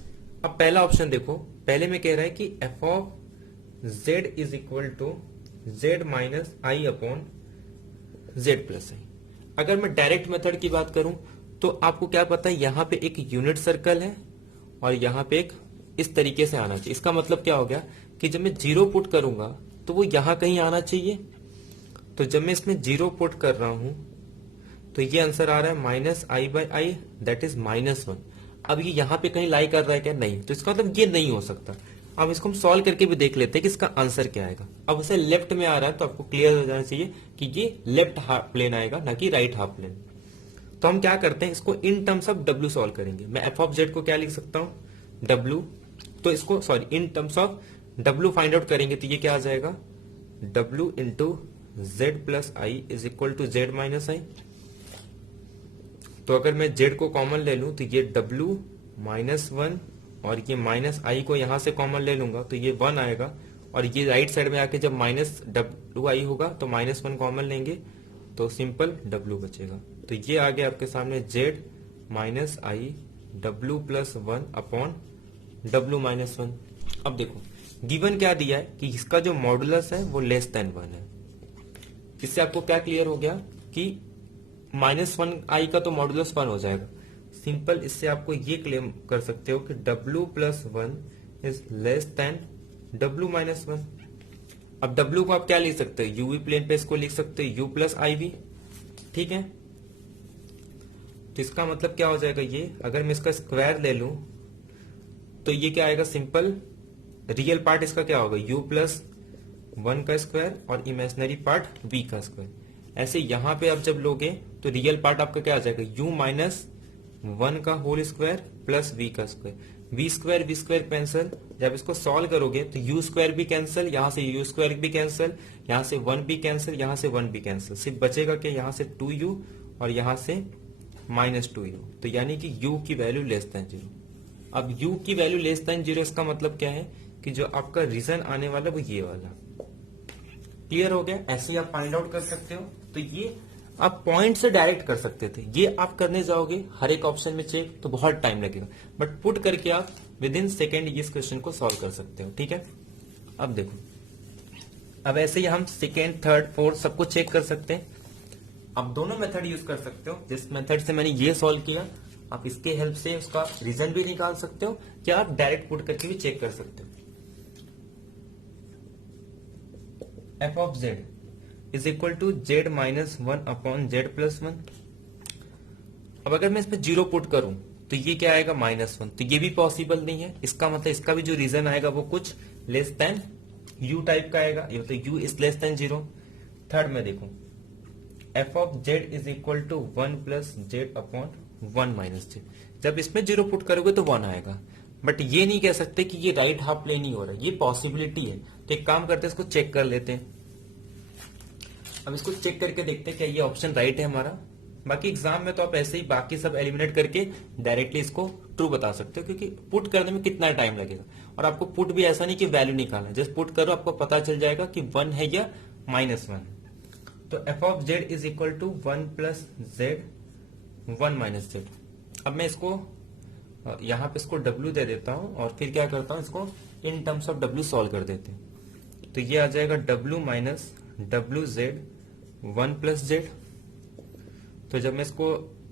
अब पहला ऑप्शन देखो, पहले में कह रहा है कि f of z is equal to z minus I upon z plus I. अगर मैं डायरेक्ट मेथड की बात करूं तो आपको क्या पता है, यहां पे एक यूनिट सर्कल है और यहां पे एक इस तरीके से आना चाहिए। इसका मतलब क्या हो गया कि जब मैं 0 पुट करूंगा तो वो यहां कहीं आना चाहिए। तो जब मैं इसमें 0 पुट कर रहा हूं तो ये आंसर आ रहा है minus I by I, that is -1। अब ये यहां पे कहीं लाई कर रहा है क्या? नहीं। तो इसका मतलब ये नहीं हो सकता। अब इसको हम सॉल्व करके भी देख लेते हैं कि इसका आंसर क्या आएगा। अब उसे लेफ्ट में आ रहा है तो आपको क्लियर हो जाना चाहिए कि ये लेफ्ट हाफ प्लेन आएगा, ना कि राइट हाफ प्लेन। तो हम क्या करते हैं, इसको इन टर्म्स ऑफ W सॉल्व करेंगे। मैं f ऑफ z को क्या लिख सकता हूं, W। तो इसको sorry in terms of W find out करेंगे तो ये क्या आ जाएगा, W into Z plus I is equal to Z minus I. तो अगर मैं z को कॉमन ले लूं तो ये W -1 और ये माइनस आई को यहां से कॉमन ले लूंगा तो ये 1 आएगा। और ये राइट साइड में आके जब माइनस WI होगा तो -1 कॉमन लेंगे तो सिंपल W बचेगा। तो ये आ गया आपके सामने z माइनस आई W plus 1 upon W minus 1। अब देखो गिवन क्या दिया है कि इसका जो मॉडुलस है वो लेस देन 1 है। इससे आपको क्या क्लियर हो गया कि -1i का तो मॉडुलस 1 हो जाएगा। सिंपल इससे आपको ये क्लेम कर सकते हो कि W plus 1 is less then W minus 1। अब W को आप क्या लिख सकते हो, यूवी प्लेन पे इसको लिख सकते हो U प्लस आई वी। ठीक है, तो इसका मतलब क्या हो जाएगा, ये अगर मैं इसका स्क्वायर ले लूं तो ये क्या आएगा, सिंपल रियल पार्ट इसका क्या होगा U प्लस 1 का स्क्वायर और इमेजिनरी पार्ट V का स्क्वायर। ऐसे यहां पे आप जब लोगे तो रियल पार्ट आपका क्या आ जाएगा, U माइनस 1 का होल स्क्वायर प्लस V का स्क्वायर। V स्क्वायर कैंसिल, जब इसको सॉल्व करोगे तो U स्क्वायर भी कैंसिल, यहां से U स्क्वायर भी कैंसिल, यहां से 1 भी कैंसिल, यहां से 1 भी कैंसिल। सिर्फ बचेगा कि यहां से 2U और यहां से -2U। तो यानी कि U की वैल्यू लेस देन 0। अब U की वैल्यू लेस देन 0 इसका मतलब क्या है कि जो आपका रीजन आने वाला वो ये वाला। क्लियर हो गया? ऐसे ही आप फाइंड आउट कर सकते हो। तो ये आप पॉइंट से डायरेक्ट कर सकते थे, ये आप करने जाओगे हर एक ऑप्शन में चेक तो बहुत टाइम लगेगा, बट पुट करके आप विद इन सेकेंड इस क्वेश्चन को सॉल्व कर सकते हो। ठीक है, अब देखो, अब ऐसे ही हम सेकेंड, थर्ड, फोर्थ सबको चेक कर सकते हैं। आप दोनों मेथड यूज कर सकते हो। जिस मेथड से मैंने ये सॉल्व किया आप इसके हेल्प से उसका रीजन भी निकाल सकते हो, क्या आप डायरेक्ट पुट करके भी चेक कर सकते हो। f of z is equal to z minus 1 upon z plus 1। अब अगर मैं इस पे 0 पुट करूं तो ये क्या आएगा, -1। तो ये भी पॉसिबल नहीं है। इसका मतलब इसका भी जो रीजन आएगा वो कुछ लेस देन u टाइप का आएगा, ये मतलब u is less than 0। Third में देखो f of z is equal to 1 plus z upon 1 minus z। जब इसमें 0 पुट करोगे तो 1 आएगा, बट ये नहीं कह सकते कि ये राइट हाफ प्लेन ही हो रहा है, ये पॉसिबिलिटी है। तो एक काम करते हैं, इसको चेक कर लेते हैं। अब इसको चेक करके देखते हैं क्या ये ऑप्शन राइट है हमारा। बाकी एग्जाम में तो आप ऐसे ही बाकी सब एलिमिनेट करके डायरेक्टली इसको ट्रू बता सकते हो, क्योंकि पुट करने में कितना टाइम लगेगा। और आपको पुट भी ऐसा नहीं कि वैल्यू निकालना है, जस्ट पुट करो, आपको पता चल जाएगा कि 1 है या -1। तो f of z is equal to 1 plus z 1 minus Z. अब मैं इसको यहाँ पे इसको W दे देता हूँ और फिर क्या करता हूँ, इसको इन टर्म्स ऑफ W सॉल्व कर देते हैं। तो ये आ जाएगा W minus W Z 1 plus Z. तो जब मैं इसको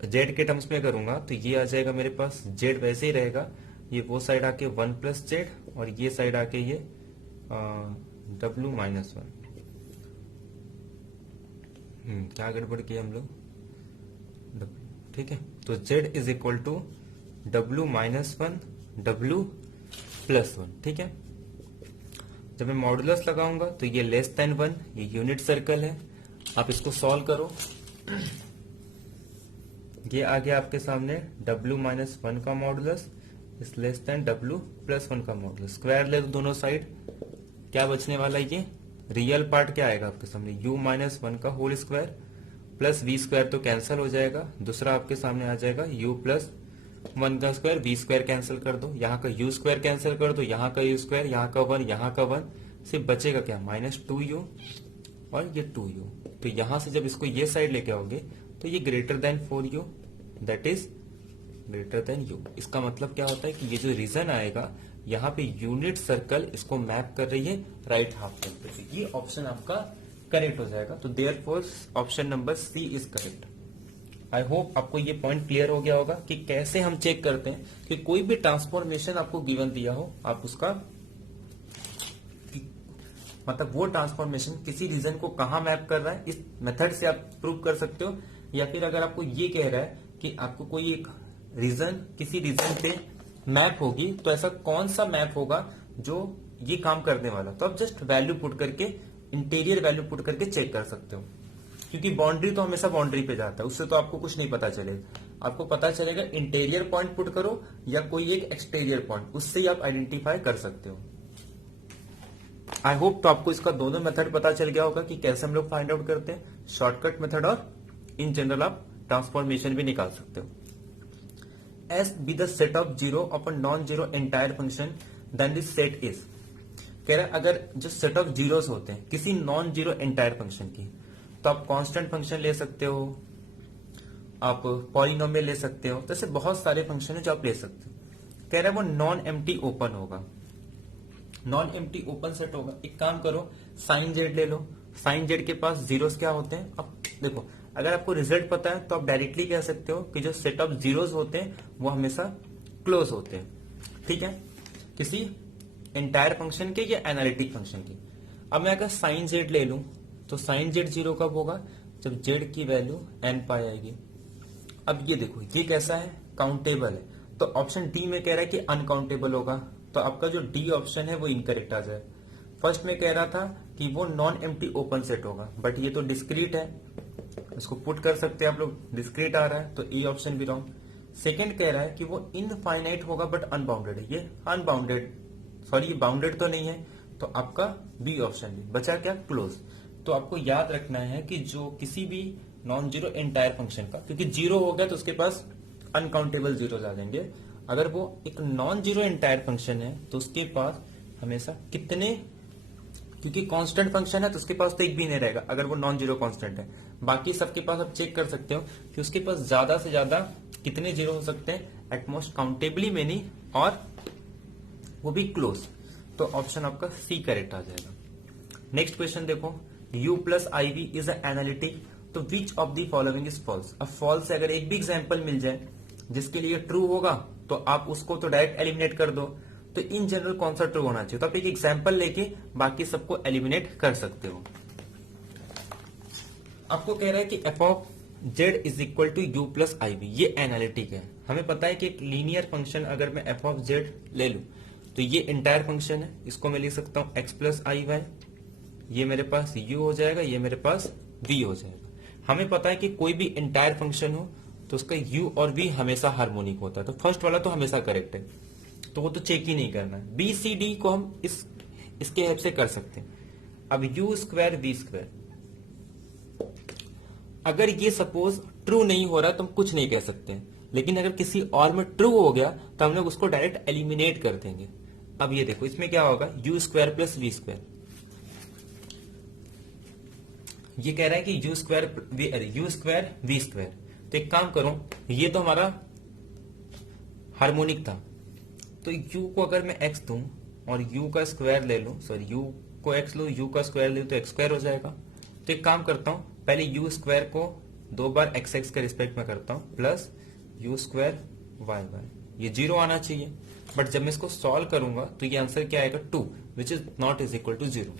जेड के टर्म्स में करूंगा तो ये आ जाएगा मेरे पास जेड वैसे ही रहेगा, ये वो साइड आके 1 प्लस जेड और ये साइड आके ये W माइनस 1। क्या गड़बड़ किया हम लोग, ठीक है। तो Z is equal to W minus 1 W plus 1, ठीक है। जब मैं मॉडुलस लगाऊंगा तो ये लेस देन 1, ये यूनिट सर्कल है। आप इसको सॉल्व करो, ये आ गया आपके सामने W माइनस 1 का मॉडुलस इस लेस देन W प्लस 1 का मॉडुलस। स्क्वायर ले दो दोनों साइड, क्या बचने वाला है, ये रियल पार्ट क्या आएगा आपके सामने, U माइनस 1 का whole square plus V square तो कैंसिल हो जाएगा, दूसरा आपके सामने आ जाएगा U प्लस 1 का स्क्वायर, V स्क्वायर कैंसिल कर दो, यहाँ का U स्क्वायर कैंसिल कर दो, यहाँ का U स्क्वायर, यहाँ का 1, यहाँ का 1, सिर्फ बचेगा क्या माइनस 2U और ये 2U। तो यहां से जब इसको ये साइड लेके आओगे तो ये greater than 4U, that is greater then U। इसका मतलब क्या होता है कि ये जो रीजन आएगा यहाँ पे यूनिट सर्कल इसको मैप कर रही है राइट हाफ साइड पे, तो ये ऑप्शन आपका करेक्ट हो जाएगा। तो therefore option number C is correct. I hope आपको ये पॉइंट क्लियर हो गया होगा कि कैसे हम चेक करते हैं कि कोई भी ट्रांसफॉर्मेशन आपको गिवन दिया हो, आप उसका मतलब वो ट्रांसफॉर्मेशन किसी रीजन को कहां मैप कर रहा है, इस मेथड से आप प्रूव कर सकते हो। या फिर अगर आपको ये कह रहा है कि आपको कोई एक रीजन किसी रीजन पे मैप होगी, तो ऐसा कौन सा मैप होगा जो ये काम करने वाला, तो आप जस्ट वैल्यू पुट करके, इंटीरियर वैल्यू पुट करके चेक कर सकते हो। क्योंकि बाउंड्री तो हमेशा बाउंड्री पे जाता है, उससे तो आपको कुछ नहीं पता चलेगा। आपको पता चलेगा इंटीरियर पॉइंट पुट करो या कोई एक एक्सटीरियर पॉइंट, उससे ही आप आइडेंटिफाई कर सकते हो। आई होप तो आपको इसका दोनों मेथड पता चल गया होगा कि कैसे हम लोग फाइंड आउट करते हैं, शॉर्टकट मेथड और इन जनरल आप ट्रांसफॉर्मेशन भी निकाल सकते हो। S be the set of zero of a non zero entire function then this set is. कह रहा है अगर जो सेट ऑफ जीरोस होते हैं किसी नॉन जीरो एंटायर फंक्शन की, तो आप कांस्टेंट फंक्शन ले सकते हो, आप पॉलिनोमियल ले सकते हो, तो ऐसे बहुत सारे फंक्शन है जो आप ले सकते हो। कह रहा है वो नॉन एम्प्टी ओपन होगा, नॉन एम्प्टी ओपन सेट होगा। एक काम करो, साइन जेड ले लो, साइन जेड के पास जीरोस क्या होते हैं। अब देखो, अगर आपको रिजल्ट पता है तो आप डायरेक्टली कह सकते हो कि जो सेट ऑफ जीरोस होते हैं वो हमेशा क्लोज होते हैं, ठीक है, किसी एंटायर फंक्शन के या एनालिटिक फंक्शन के। अब मैं अगर साइन जेड ले लूं तो साइन जेड जीरो कब होगा, जब जेड की वैल्यू n पाई आएगी। अब ये देखो, ये कैसा है, काउंटेबल है, तो ऑप्शन डी में कह रहा है कि अनकाउंटेबल होगा, तो आपका जो डी ऑप्शन है वो इनकरेक्ट आ जाए। फर्स्ट में कह रहा था कि वो नॉन एम्प्टी ओपन सेट होगा, बट ये तो डिस्क्रीट है, इसको पुट कर सकते हैं आप लोग, डिस्क्रीट आ रहा है, तो ए ऑप्शन भी रॉन्ग। सेकंड कह रहा है कि वो इनफाइनाइट होगा बट अनबाउंडेड है, ये अनबाउंडेड, सॉरी ये बाउंडेड तो नहीं है, तो आपका बी ऑप्शन भी बचा क्या, क्लोज। तो आपको याद रखना है कि जो किसी भी नॉन जीरो एंटायर फंक्शन का, क्योंकि जीरो हो गया तो उसके पास अनकाउंटेबल जीरो आ जाएंगे। अगर वो एक नॉन जीरो एंटायर फंक्शन है तो उसके पास हमेशा कितने, क्योंकि कांस्टेंट फंक्शन है तो उसके पास तो एक भी नहीं रहेगा अगर वो नॉन जीरो कांस्टेंट है। बाकी सबके पास आप चेक कर सकते हो कि उसके पास ज्यादा से ज्यादा कितने जीरो हो सकते हैं, एटमोस्ट काउंटेबली मेनी, और वो भी क्लोज। तो ऑप्शन आपका सी करेक्ट आ जाएगा। नेक्स्ट क्वेश्चन देखो, u plus I V is analytic, तो which of the following is false. अब फॉल्स से अगर एक भी एग्जाम्पल मिल जाए जिसके लिए ट्रू होगा तो आप उसको तो डायरेक्ट एलिमिनेट कर दो। तो इन जनरल कौन सा ट्रू होना चाहिए, तो आप एक एग्जाम्पल लेके बाकी सबको एलिमिनेट कर सकते हो। आपको कह रहा है कि F of Z is equal to U plus I V, ये एनालिटिक है। हमें पता है कि एक लीनियर फंक्शन अगर मैं एफ ऑफ जेड ले लूं तो ये इंटायर फंक्शन है, इसको मैं लिख सकता हूं एक्स प्लस आई वाई, ये मेरे पास u हो जाएगा, ये मेरे पास v हो जाएगा। हमें पता है कि कोई भी इंटायर फंक्शन हो तो उसका u और v हमेशा हार्मोनिक होता है, तो फर्स्ट वाला तो हमेशा करेक्ट है, तो वो तो चेक ही नहीं करना है। बी सी डी को हम इसके हेल्प से कर सकते हैं। अब u स्क्वायर v स्क्वायर, अगर ये सपोज ट्रू नहीं हो रहा तो हम कुछ नहीं कह सकते हैं, लेकिन अगर किसी और में ट्रू हो गया तो हम लोग उसको डायरेक्ट एलिमिनेट कर देंगे। अब ये देखो, इसमें क्या होगा, u square plus v square, ये कह रहा है कि u स्क्वायर वी स्क्वायर, तो एक काम करो, ये तो हमारा हार्मोनिक था, तो u को अगर मैं x दूं और u का स्क्वायर ले लूं, सॉरी u को x लो, u का स्क्वायर ले तो x स्क्वायर हो जाएगा। तो एक काम करता हूं, पहले u स्क्वायर को 2 बार x के रिस्पेक्ट में करता हूं, प्लस u स्क्वायर y, ये 0 आना चाहिए। बट जब मैं इसको सॉल्व करूंगा तो ये आंसर क्या आएगा, 2, which is not is equal to 0,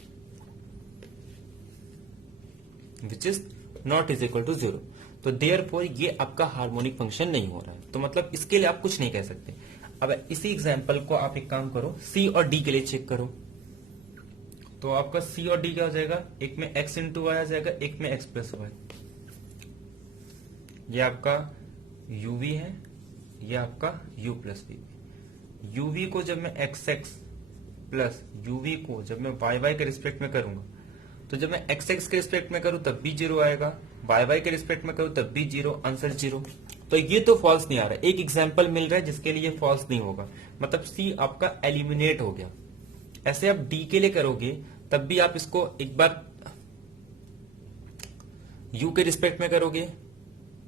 which is not is equal to 0। तो देयरफॉर ये आपका हार्मोनिक फंक्शन नहीं हो रहा है, तो मतलब इसके लिए आप कुछ नहीं कह सकते। अब इसी एग्जांपल को आप एक काम करो, C और D के लिए चेक करो। तो आपका C और D क्या हो जाएगा, एक में x इंटू वाई आ जाएगा, एक में x प्लस वाई। ये आपका uv है, ये आपका u प्लस v। uv को जब मैं xx प्लस uv को जब मैं yy के रिस्पेक्ट में करूंगा, तो जब मैं xx के रिस्पेक्ट में करूं तब भी 0 आएगा, yy के रिस्पेक्ट में करूं तब भी 0, आंसर 0। तो ये तो फॉल्स नहीं आ रहा है। एक एग्जांपल मिल रहा है जिसके लिए फॉल्स नहीं होगा, मतलब C आपका एलिमिनेट हो गया। ऐसे आप D के लिए करोगे तब भी आप इसको एक बार U के रिस्पेक्ट में करोगे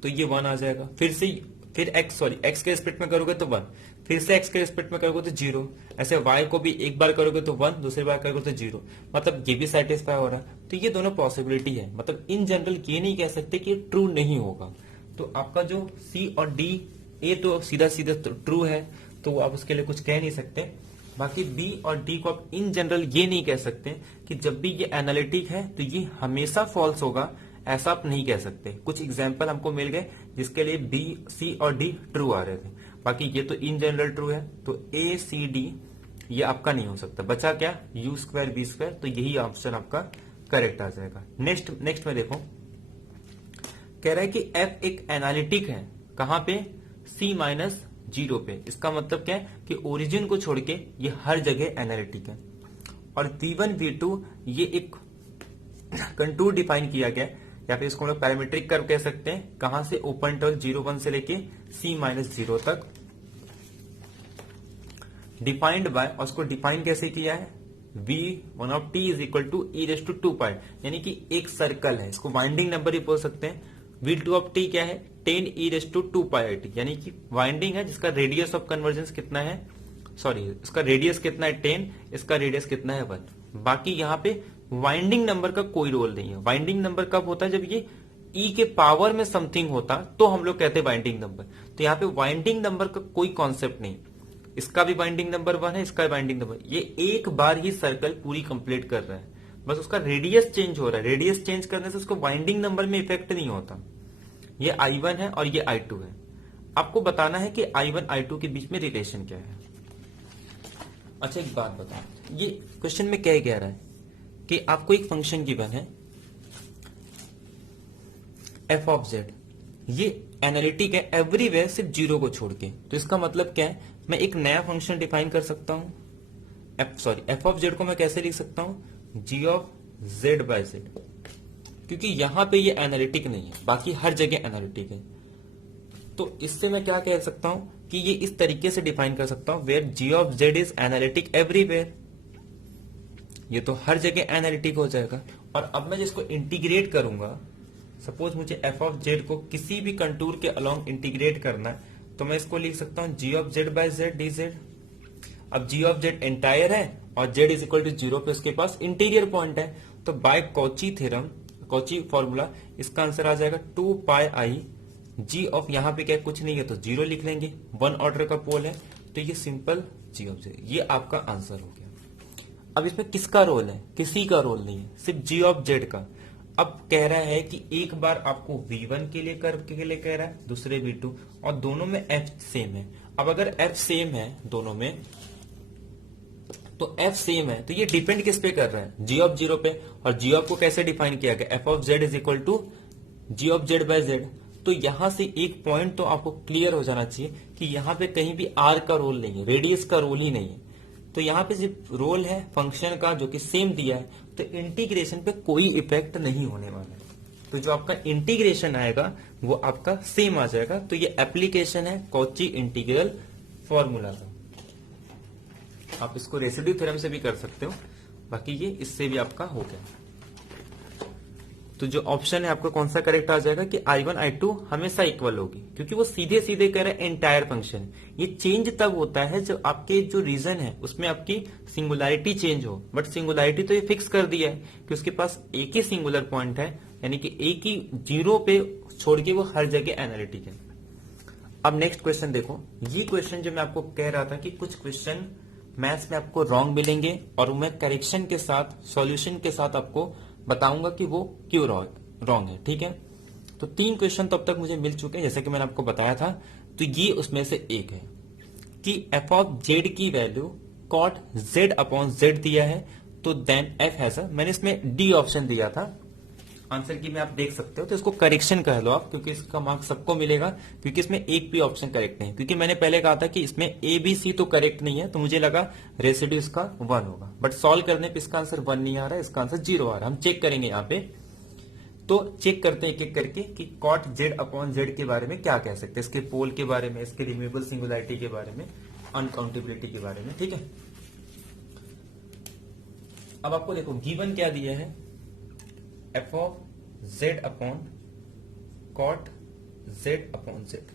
तो ये 1 आ जाएगा, फिर x के रिस्पेक्ट में करोगे तो 1, फिर से x के रिस्पेक्ट में करोगे तो 0। ऐसे y को भी एक बार करोगे तो 1, दूसरी बार करोगे तो 0, मतलब ये भी सेटिस्फाई हो रहा है। तो ये दोनों पॉसिबिलिटी है, मतलब इन जनरल ये नहीं कह सकते कि ट्रू नहीं होगा। तो आपका जो C और D, A तो सीधा सीधा ट्रू है, तो आप उसके लिए कुछ कह नहीं सकते। बाकी B और D को आप इन जनरल ये नहीं कह सकते कि जब भी ये एनालिटिक है तो ये हमेशा फॉल्स होगा, ऐसा आप नहीं कह सकते। कुछ एग्जाम्पल हमको मिल गए जिसके लिए B, C और D ट्रू आ रहे थे, बाकी ये तो इन जनरल ट्रू है। तो A, C, D ये आपका नहीं हो सकता। बचा क्या, u स्क्वायर b स्क्वायर, तो यही ऑप्शन आपका करेक्ट आ जाएगा। नेक्स्ट में देखो, कह रहा है कि f एक एनालिटिक है, कहां पे, C-0 पे। इसका मतलब क्या है कि ओरिजिन को छोड़ के ये हर जगह एनालिटिक है। और v1, v2 ये एक कंटूर डिफाइन किया गया है, या फिर इसको हम लोग पैरामीट्रिक कर्व कह सकते हैं, कहां से, ओपन इंटरवल 0-1 से लेके C-0 तक डिफाइंड बाय, और उसको डिफाइन कैसे किया है, v1 of t is equal to e⁻²π, यानी कि एक सर्कल है, इसको वाइंडिंग नंबर ही बोल सकते हैं। v2 ऑफ t क्या है, 10 e⁻²πt, यानी कि वाइंडिंग है जिसका रेडियस ऑफ कन्वर्जेंस कितना है, सॉरी इसका रेडियस कितना है 10, इसका रेडियस कितना है 1। बाकी यहाँ पे वाइंडिंग नंबर का कोई रोल नहीं है। वाइंडिंग नंबर कब होता है, जब ये e के पावर में समथिंग होता तो हम लोग कहते हैं वाइंडिंग नंबर। तो यहाँ पे वाइंडिंग नंबर का कोई कॉन्सेप्ट नहीं, इसका भी वाइंडिंग नंबर 1 है, इसका भी वाइंडिंग नंबर, ये एक बार ही सर्कल पूरी कंप्लीट कर रहा है, बस उसका रेडियस चेंज हो रहा है। रेडियस चेंज करने से उसको वाइंडिंग नंबर में इफेक्ट नहीं होता। ये I1 है और ये I2 है। आपको बताना है कि I1 I2 के बीच में रिलेशन क्या है। अच्छा एक बात बताओ, ये क्वेश्चन में क्या कह रहा है कि आपको एक फंक्शन गिवन है f ऑफ z, ये एनालिटिक है एवरीवेयर सिर्फ 0 को छोड़ के। तो इसका मतलब क्या है, मैं एक नया फंक्शन डिफाइन कर सकता हूं, f ऑफ z को मैं कैसे लिख सकता हूं, g of z by z, क्योंकि यहां पे ये एनालिटिक नहीं है, बाकी हर जगह एनालिटिक है। तो इससे मैं क्या कह सकता हूं कि ये इस तरीके से डिफाइन कर सकता हूं, where g of z is analytic everywhere, ये तो हर जगह एनालिटिक हो जाएगा। और अब मैं जिसको इंटीग्रेट करूंगा, सपोज मुझे f ऑफ z को किसी भी कंटूर के अलोंग इंटीग्रेट करना है, तो मैं इसको लिख सकता हूं g of z by z dz। अब g ऑफ z एंटायर है और z इज इक्वल टू 0 पे उसके पास इंटीरियर पॉइंट है, तो by Cauchy theorem, Cauchy formula, इसका आंसर आ जाएगा 2 पाई आई g ऑफ, यहाँ पे क्या कुछ नहीं है तो 0 लिख लेंगे, 1 ऑर्डर का पोल है, तो ये सिंपल g ऑफ z, ये आपका आंसर हो गया। अब इसमें किसका रोल है, किसी का रोल नहीं है, सिर्फ g ऑफ z का। अब कह रहा है कि एक बार आपको v1 के लिए कर्व के लिए कह रहा है, दूसरे v2, और दोनों में f सेम है। अब अगर f सेम है दोनों में, तो f सेम है, तो ये डिपेंड किस पे कर रहा है, g ऑफ 0 पे। और g ऑफ को कैसे डिफाइन किया गया, f of z is equal to g of z by z। तो यहां से एक पॉइंट तो आपको क्लियर हो जाना चाहिए कि यहाँ पे कहीं भी r का रोल नहीं है, रेडियस का रोल ही नहीं है। तो यहाँ पे सिर्फ रोल है फंक्शन का जो कि सेम दिया है, तो इंटीग्रेशन पे कोई इफेक्ट नहीं होने वाला है। तो जो आपका इंटीग्रेशन आएगा वो आपका सेम आ जाएगा। तो ये एप्लीकेशन है कॉची इंटीग्रल फॉर्मूला का। आप इसको रेसिड्यू थ्योरम से भी कर सकते हो, बाकी ये इससे भी आपका हो गया। तो जो ऑप्शन है आपका कौन सा करेक्ट आ जाएगा कि I1 I2 हमेशा इक्वल होगी, क्योंकि वो सीधे सीधे कह रहा है एंटायर फंक्शन। ये चेंज तब होता है जब आपके जो रीजन है उसमें आपकी सिंगुलैरिटी चेंज हो, बट सिंगुलैरिटी तो ये फिक्स कर दिया है कि उसके पास एक ही सिंगुलर पॉइंट है, यानी कि एक ही जीरो पे छोड़ के वो हर जगह एनालिटिक है। अब नेक्स्ट क्वेश्चन देखो, ये क्वेश्चन जो मैं आपको कह रहा था कि कुछ क्वेश्चन मैथ्स में आपको रॉन्ग मिलेंगे और मैं करेक्शन के साथ सॉल्यूशन के साथ आपको बताऊंगा कि वो क्यों रॉन्ग है, ठीक है। तो 3 क्वेश्चन तो अब तक मुझे मिल चुके हैं, जैसे कि मैंने आपको बताया था। तो ये उसमें से एक है कि एफ ऑफ जेड की value cot Z upon Z दिया है, तो देन एफ हैज मैंने इसमें डी ऑप्शन दिया था आंसर की में, आप देख सकते हो। तो इसको करेक्शन कह लो आप, क्योंकि इसका मार्क सबको मिलेगा, क्योंकि इसमें एक भी ऑप्शन करेक्ट नहीं है। क्योंकि मैंने पहले कहा था कि इसमें ए बी सी तो करेक्ट नहीं है, तो मुझे लगा रेसिड्यू इसका 1 होगा, बट सॉल्व करने पे इसका आंसर 1 नहीं आ रहा है, इसका आंसर 0 आ रहा है। हम चेक करेंगे यहाँ पे, तो चेक करते हैं एक एक करके कि कॉट जेड अपॉन जेड के बारे में क्या कह सकते हैं, इसके पोल के बारे में, इसके रिमूवेबल सिंगुलैरिटी के बारे में, अनकाउंटेबिलिटी के बारे में, ठीक है। अब आपको देखो गिवन क्या दिया है, F of Z upon cot Z upon Z.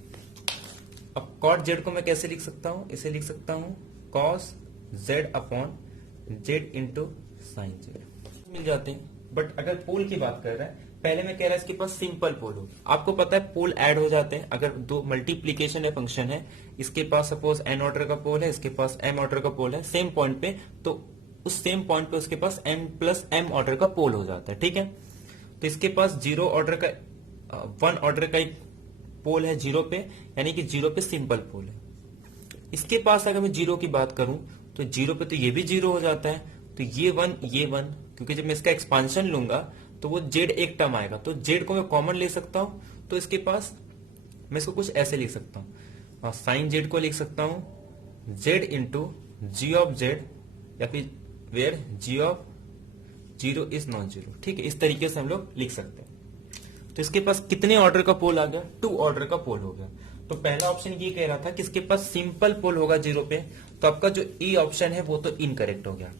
अब कॉट जेड को मैं कैसे लिख सकता हूं, इसे लिख सकता हूं cos Z upon Z into sine Z, मिल जाते हैं। बट अगर पोल की बात कर रहा है, पहले मैं कह रहा है इसके पास सिंपल पोल हो, आपको पता है पोल ऐड हो जाते हैं अगर दो मल्टीप्लीकेशन है फंक्शन है, इसके पास सपोज एन ऑर्डर का पोल है, इसके पास एम ऑर्डर का पोल है सेम पॉइंट पे, तो उस सेम पॉइंट पे उसके पास एन प्लस एम ऑर्डर का पोल हो जाता है, ठीक है। तो इसके पास 0 ऑर्डर का 1 ऑर्डर का एक पोल है 0 पे, यानी कि 0 पे सिंपल पोल है। इसके पास अगर मैं 0 की बात करूं तो 0 पे तो ये भी 0 हो जाता है, तो ये 1 ये 1, क्योंकि जब मैं इसका एक्सपांशन लूंगा तो वो जेड एक टर्म आएगा, तो जेड को मैं कॉमन ले सकता हूं, तो इसके पास मैं इसको कुछ ऐसे लिख सकता हूं, साइन जेड को लिख सकता हूं Z into G of Z, या फिर where G of 0 is non zero, ठीक है। इस तरीके से हम लोग लिख सकते हैं। तो इसके पास कितने ऑर्डर का पोल आ गया, 2 ऑर्डर का पोल हो गया। तो पहला ऑप्शन ये कह रहा था कि इसके पास सिंपल पोल होगा 0 पे, तो आपका जो ए ऑप्शन है वो तो इनकरेक्ट हो गया।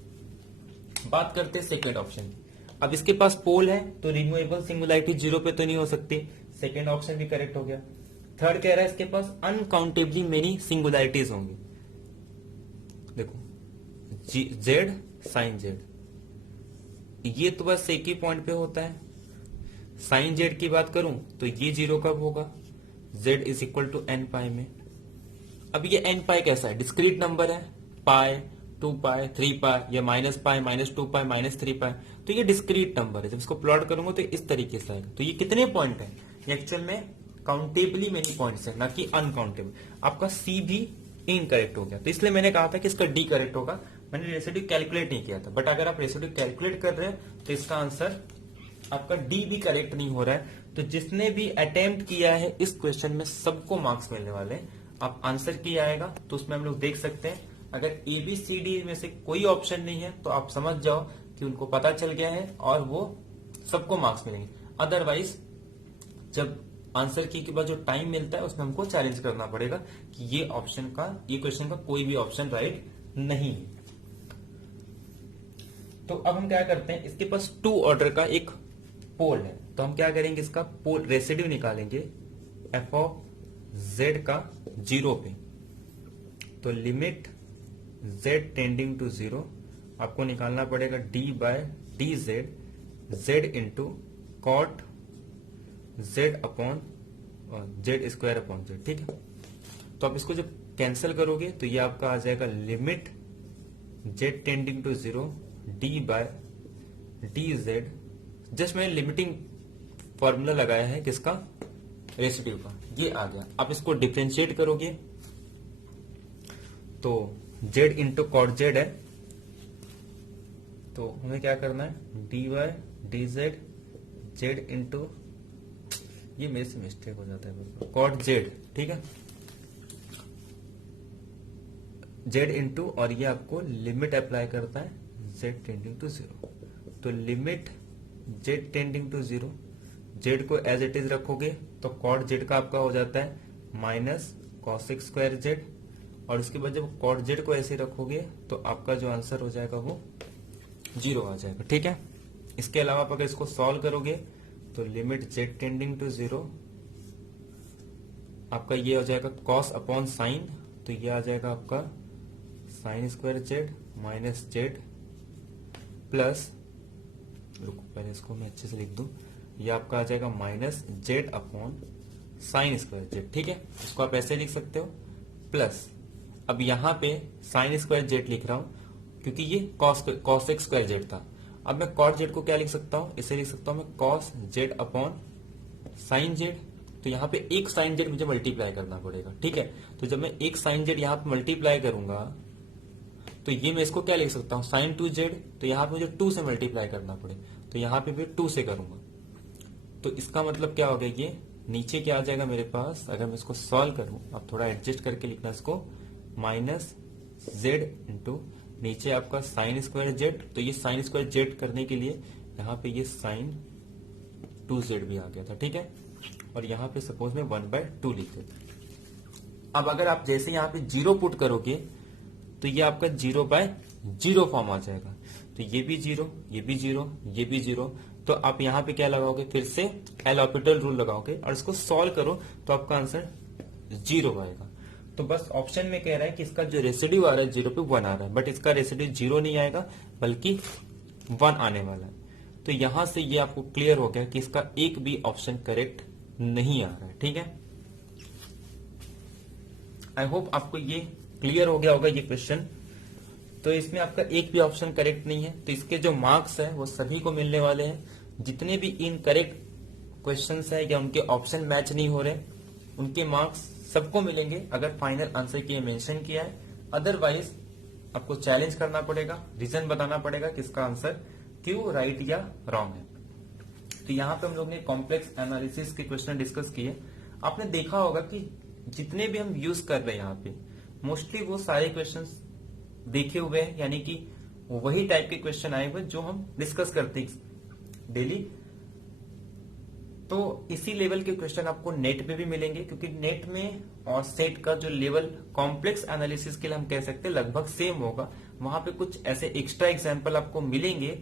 बात करते हैं सेकेंड ऑप्शन। अब इसके पास पोल है तो रिमूवेबल सिंगुलैरिटी 0 पे तो नहीं हो सकती, सेकेंड ऑप्शन भी करेक्ट हो गया। थर्ड कह रहा है इसके पास अनकाउंटेबली मेनी सिंगुलैरिटीज होंगी, देखो जेड साइन जेड, ये तो बस एक ही पॉइंट पे होता है। साइन जेड की बात करूं तो ये 0 कब होगा, z is equal to N pi में। अब ये एन पाई कैसा है, डिस्क्रीट नंबर है, पाई 2 पाई 3 पाई या माइनस पाई -2 पाई -3 पाई, तो ये डिस्क्रीट नंबर है। जब इसको प्लॉट करूंगा तो इस तरीके से आएगा। तो ये कितने पॉइंट है, ये एक्चुअल में काउंटेबली मेनी पॉइंट्स है, ना कि अनकाउंटेबल। आपका सी भी इनकरेक्ट हो गया, तो इसलिए मैंने कहा था कि इसका डी करेक्ट होगा। मैंने रेसिड्यू कैलकुलेट नहीं किया था, बट अगर आप रेसिड्यू कैलकुलेट कर रहे हैं तो इसका आंसर आपका डी भी करेक्ट नहीं हो रहा है। तो जिसने भी अटेम्प्ट किया है इस क्वेश्चन में सबको मार्क्स मिलने वाले हैं। आप आंसर किया आएगा तो उसमें हम लोग देख सकते हैं, अगर ए बी सी डी में से कोई ऑप्शन नहीं है तो आप समझ जाओ कि उनको पता चल गया है और वो सबको मार्क्स मिलेंगे। अदरवाइज जब आंसर की के बाद जो टाइम मिलता है उसमें हमको चैलेंज करना पड़ेगा कि ये क्वेश्चन का कोई भी ऑप्शन राइट नहीं है। तो अब हम क्या करते हैं, इसके पास 2 ऑर्डर का एक पोल है, तो हम क्या करेंगे, इसका पोल रेसिड्यू निकालेंगे एफ ऑफ जेड का 0 पे। तो लिमिट जेड टेंडिंग टू 0 आपको निकालना पड़ेगा D by D Z into cot Z upon Z square upon Z, ठीक है। तो आप इसको जब कैंसिल करोगे तो ये आपका आ जाएगा limit Z tending to 0 D by D Z. Just मैंने लिमिटिंग फॉर्मूला लगाया है किसका, रेसिड्यू का, ये आ गया। आप इसको डिफरेंशिएट करोगे तो जेड इंटू कॉट जेड है, तो हमें क्या करना है, d y d z z into, ये मेरे से मिस्टेक हो जाता है, कॉट जेड, ठीक है, जेड इंटू, और ये आपको लिमिट अप्लाई करता है जेड टेंडिंग टू 0। तो limit Z tending to 0, z को एज इट इज रखोगे तो कॉट जेड का आपका हो जाता है माइनस कॉसेक स्क्वायर जेड, और उसके बाद जब कॉट जेड को ऐसे रखोगे तो आपका जो आंसर हो जाएगा वो 0 आ जाएगा, ठीक है। इसके अलावा आप अगर इसको सॉल्व करोगे तो लिमिट जेड टेंडिंग टू 0 आपका ये हो जाएगा कॉस अपॉन साइन, तो ये आ जाएगा आपका sine square Z minus Z plus, रुको पहले इसको मैं अच्छे से लिख दूं, ये आपका आ जाएगा minus Z upon sine square Z. ठीक है, इसको आप ऐसे लिख सकते हो प्लस, अब यहां पे साइन स्क्वायर जेड लिख रहा हूं क्योंकि ये कॉस एक्स स्क्वायर जेड था। अब मैं कॉट जेड को क्या लिख सकता हूं, इसे लिख सकता हूं मैं cos Z upon sine Z. तो यहाँ पे एक साइन जेड मुझे मल्टीप्लाई करना पड़ेगा। ठीक है, तो जब मैं एक साइन जेड यहाँ पे मल्टीप्लाई करूंगा तो ये मैं इसको क्या लिख सकता हूँ साइन 2 जेड, तो यहाँ पे मुझे 2 से मल्टीप्लाई करना पड़े, तो यहाँ पे फिर 2 से करूंगा। तो इसका मतलब क्या हो गया, ये नीचे क्या आ जाएगा मेरे पास, अगर मैं इसको सॉल्व करूं, अब थोड़ा एडजस्ट करके लिखना इसको, माइनस जेड इंटू नीचे आपका साइन स्क्वायर जेड, तो ये साइन स्क्वायर जेड करने के लिए यहाँ पे ये साइन 2 जेड भी आ गया था। ठीक है, और यहाँ पे सपोज में 1/2 लिख देते। अब अगर आप जैसे यहाँ पे 0 पुट करोगे तो ये आपका 0/0 फॉर्म आ जाएगा, तो ये भी 0, ये भी 0, ये भी 0। तो आप यहाँ पे क्या लगाओगे, फिर से एल ऑर्बिटल रूल लगाओगे और इसको सॉल्व करो तो आपका आंसर 0 आएगा। तो बस ऑप्शन में कह रहा है कि इसका जो रेसिड्यू आ रहा है 0 पे 1 आ रहा है, बट इसका रेसिड्यू 0 नहीं आएगा बल्कि 1 आने वाला है। तो यहां से ये आपको क्लियर हो गया कि इसका एक भी ऑप्शन करेक्ट नहीं आ रहा है। ठीक है, आई होप आपको ये क्लियर हो गया होगा ये क्वेश्चन। तो इसमें आपका एक भी ऑप्शन करेक्ट नहीं है, तो इसके जो मार्क्स है वो सभी को मिलने वाले हैं। जितने भी इनकरेक्ट क्वेश्चंस है या उनके ऑप्शन मैच नहीं हो रहे, उनके मार्क्स सबको मिलेंगे अगर फाइनल आंसर की मेंशन किया है। अदरवाइज आपको चैलेंज करना पड़ेगा, रीजन बताना पड़ेगा कि इसका आंसर क्यों राइट या रॉन्ग है। तो यहाँ पे हम लोग ने कॉम्प्लेक्स एनालिसिस के क्वेश्चन डिस्कस किए। आपने देखा होगा कि जितने भी हम यूज कर रहे हैं यहाँ पे मोस्टली वो सारे क्वेश्चंस देखे हुए हैं, यानी कि वही टाइप के क्वेश्चन आए हुए जो हम डिस्कस करते हैं डेली। तो इसी लेवल के क्वेश्चन आपको नेट पे भी मिलेंगे, क्योंकि नेट में और सेट का जो लेवल कॉम्प्लेक्स एनालिसिस के लिए हम कह सकते हैं लगभग सेम होगा। वहां पे कुछ ऐसे एक्स्ट्रा एग्जांपल आपको मिलेंगे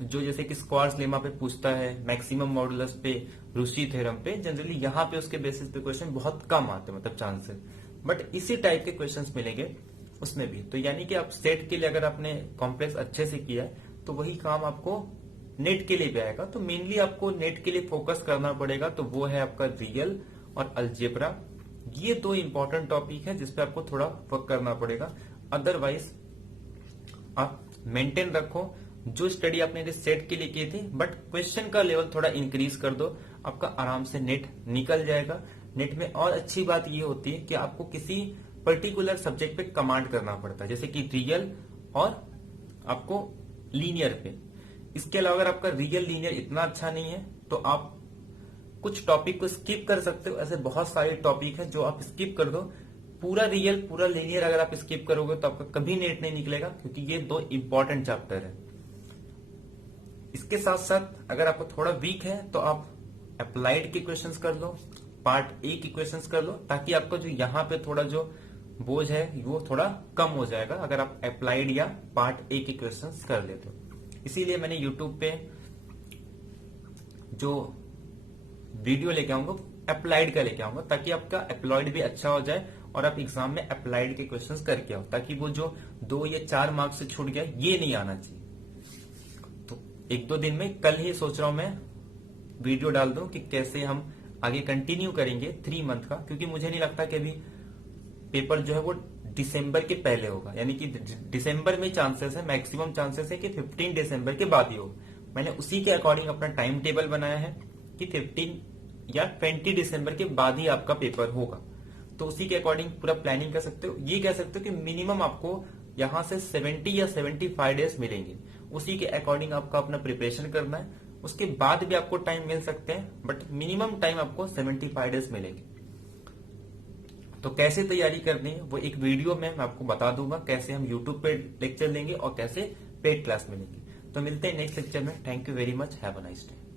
जो जैसे कि स्क्वार्ट्ज लेमा पे पूछता है, मैक्सिमम मॉडुलस पे, रूसी थ्योरम पे। जनरली यहाँ पे उसके बेसिस पे क्वेश्चन बहुत कम आते हैं, मतलब चांसेस, बट इसी टाइप के क्वेश्चंस मिलेंगे उसमें भी। तो यानी कि आप सेट के लिए अगर आपने कॉम्प्लेक्स अच्छे से किया है तो वही काम आपको नेट के लिए भी आएगा। तो मेनली आपको नेट के लिए फोकस करना पड़ेगा, तो वो है आपका रियल और अलजेब्रा। ये दो इंपॉर्टेंट टॉपिक है जिसपे आपको थोड़ा वर्क करना पड़ेगा। अदरवाइज आप मेंटेन रखो जो स्टडी आपने सेट के लिए की थी, बट क्वेश्चन का लेवल थोड़ा इंक्रीज कर दो, आपका आराम से नेट निकल जाएगा। नेट में और अच्छी बात ये होती है कि आपको किसी पर्टिकुलर सब्जेक्ट पे कमांड करना पड़ता है, जैसे कि रियल और आपको लीनियर पे। इसके अलावा अगर आपका रियल लीनियर इतना अच्छा नहीं है तो आप कुछ टॉपिक को स्किप कर सकते हो। ऐसे बहुत सारे टॉपिक है जो आप स्किप कर दो। पूरा रियल पूरा लीनियर अगर आप स्किप करोगे तो आपका कभी नेट नहीं निकलेगा, क्योंकि ये दो इंपॉर्टेंट चैप्टर है। इसके साथ साथ अगर आपको थोड़ा वीक है तो आप अप्लाइड के क्वेश्चंस कर लो, पार्ट ए के क्वेश्चंस कर लो, ताकि आपका जो यहाँ पे थोड़ा जो बोझ है वो थोड़ा कम हो जाएगा अगर आप अप्लाइड या पार्ट ए के क्वेश्चंस कर लेते हो। इसीलिए मैंने यूट्यूब पे जो वीडियो लेके आऊंगा अप्लाइड का लेके आऊंगा, ताकि आपका अप्लाइड भी अच्छा हो जाए और आप एग्जाम में अप्लाइड के क्वेश्चंस करके आओ, ताकि वो जो 2 या 4 मार्क्स से छूट गया ये नहीं आना चाहिए। तो 1-2 दिन में, कल ही सोच रहा हूं मैं वीडियो डाल दूं कि कैसे हम आगे कंटिन्यू करेंगे 3 मंथ का, क्योंकि मुझे नहीं लगता कि अभी पेपर जो है वो दिसंबर के पहले होगा। यानी कि दिसंबर में चांसेस है, मैक्सिमम चांसेस है कि 15 दिसंबर के बाद ही हो। मैंने उसी के अकॉर्डिंग अपना टाइम टेबल बनाया है कि 15 या 20 दिसंबर के बाद ही आपका पेपर होगा। तो उसी के अकॉर्डिंग पूरा प्लानिंग कर सकते हो। ये कह सकते हो कि मिनिमम आपको यहां से 70 या 75 डेज मिलेंगे, उसी के अकॉर्डिंग आपको अपना प्रिपरेशन करना है। उसके बाद भी आपको टाइम मिल सकते हैं, बट मिनिमम टाइम आपको 75 डेज मिलेंगे। तो कैसे तैयारी करनी है वो एक वीडियो में मैं आपको बता दूंगा, कैसे हम यूट्यूब पे लेक्चर लेंगे और कैसे पेड क्लास में लेंगे। तो मिलते हैं नेक्स्ट लेक्चर में। Thank you very much, have a nice day.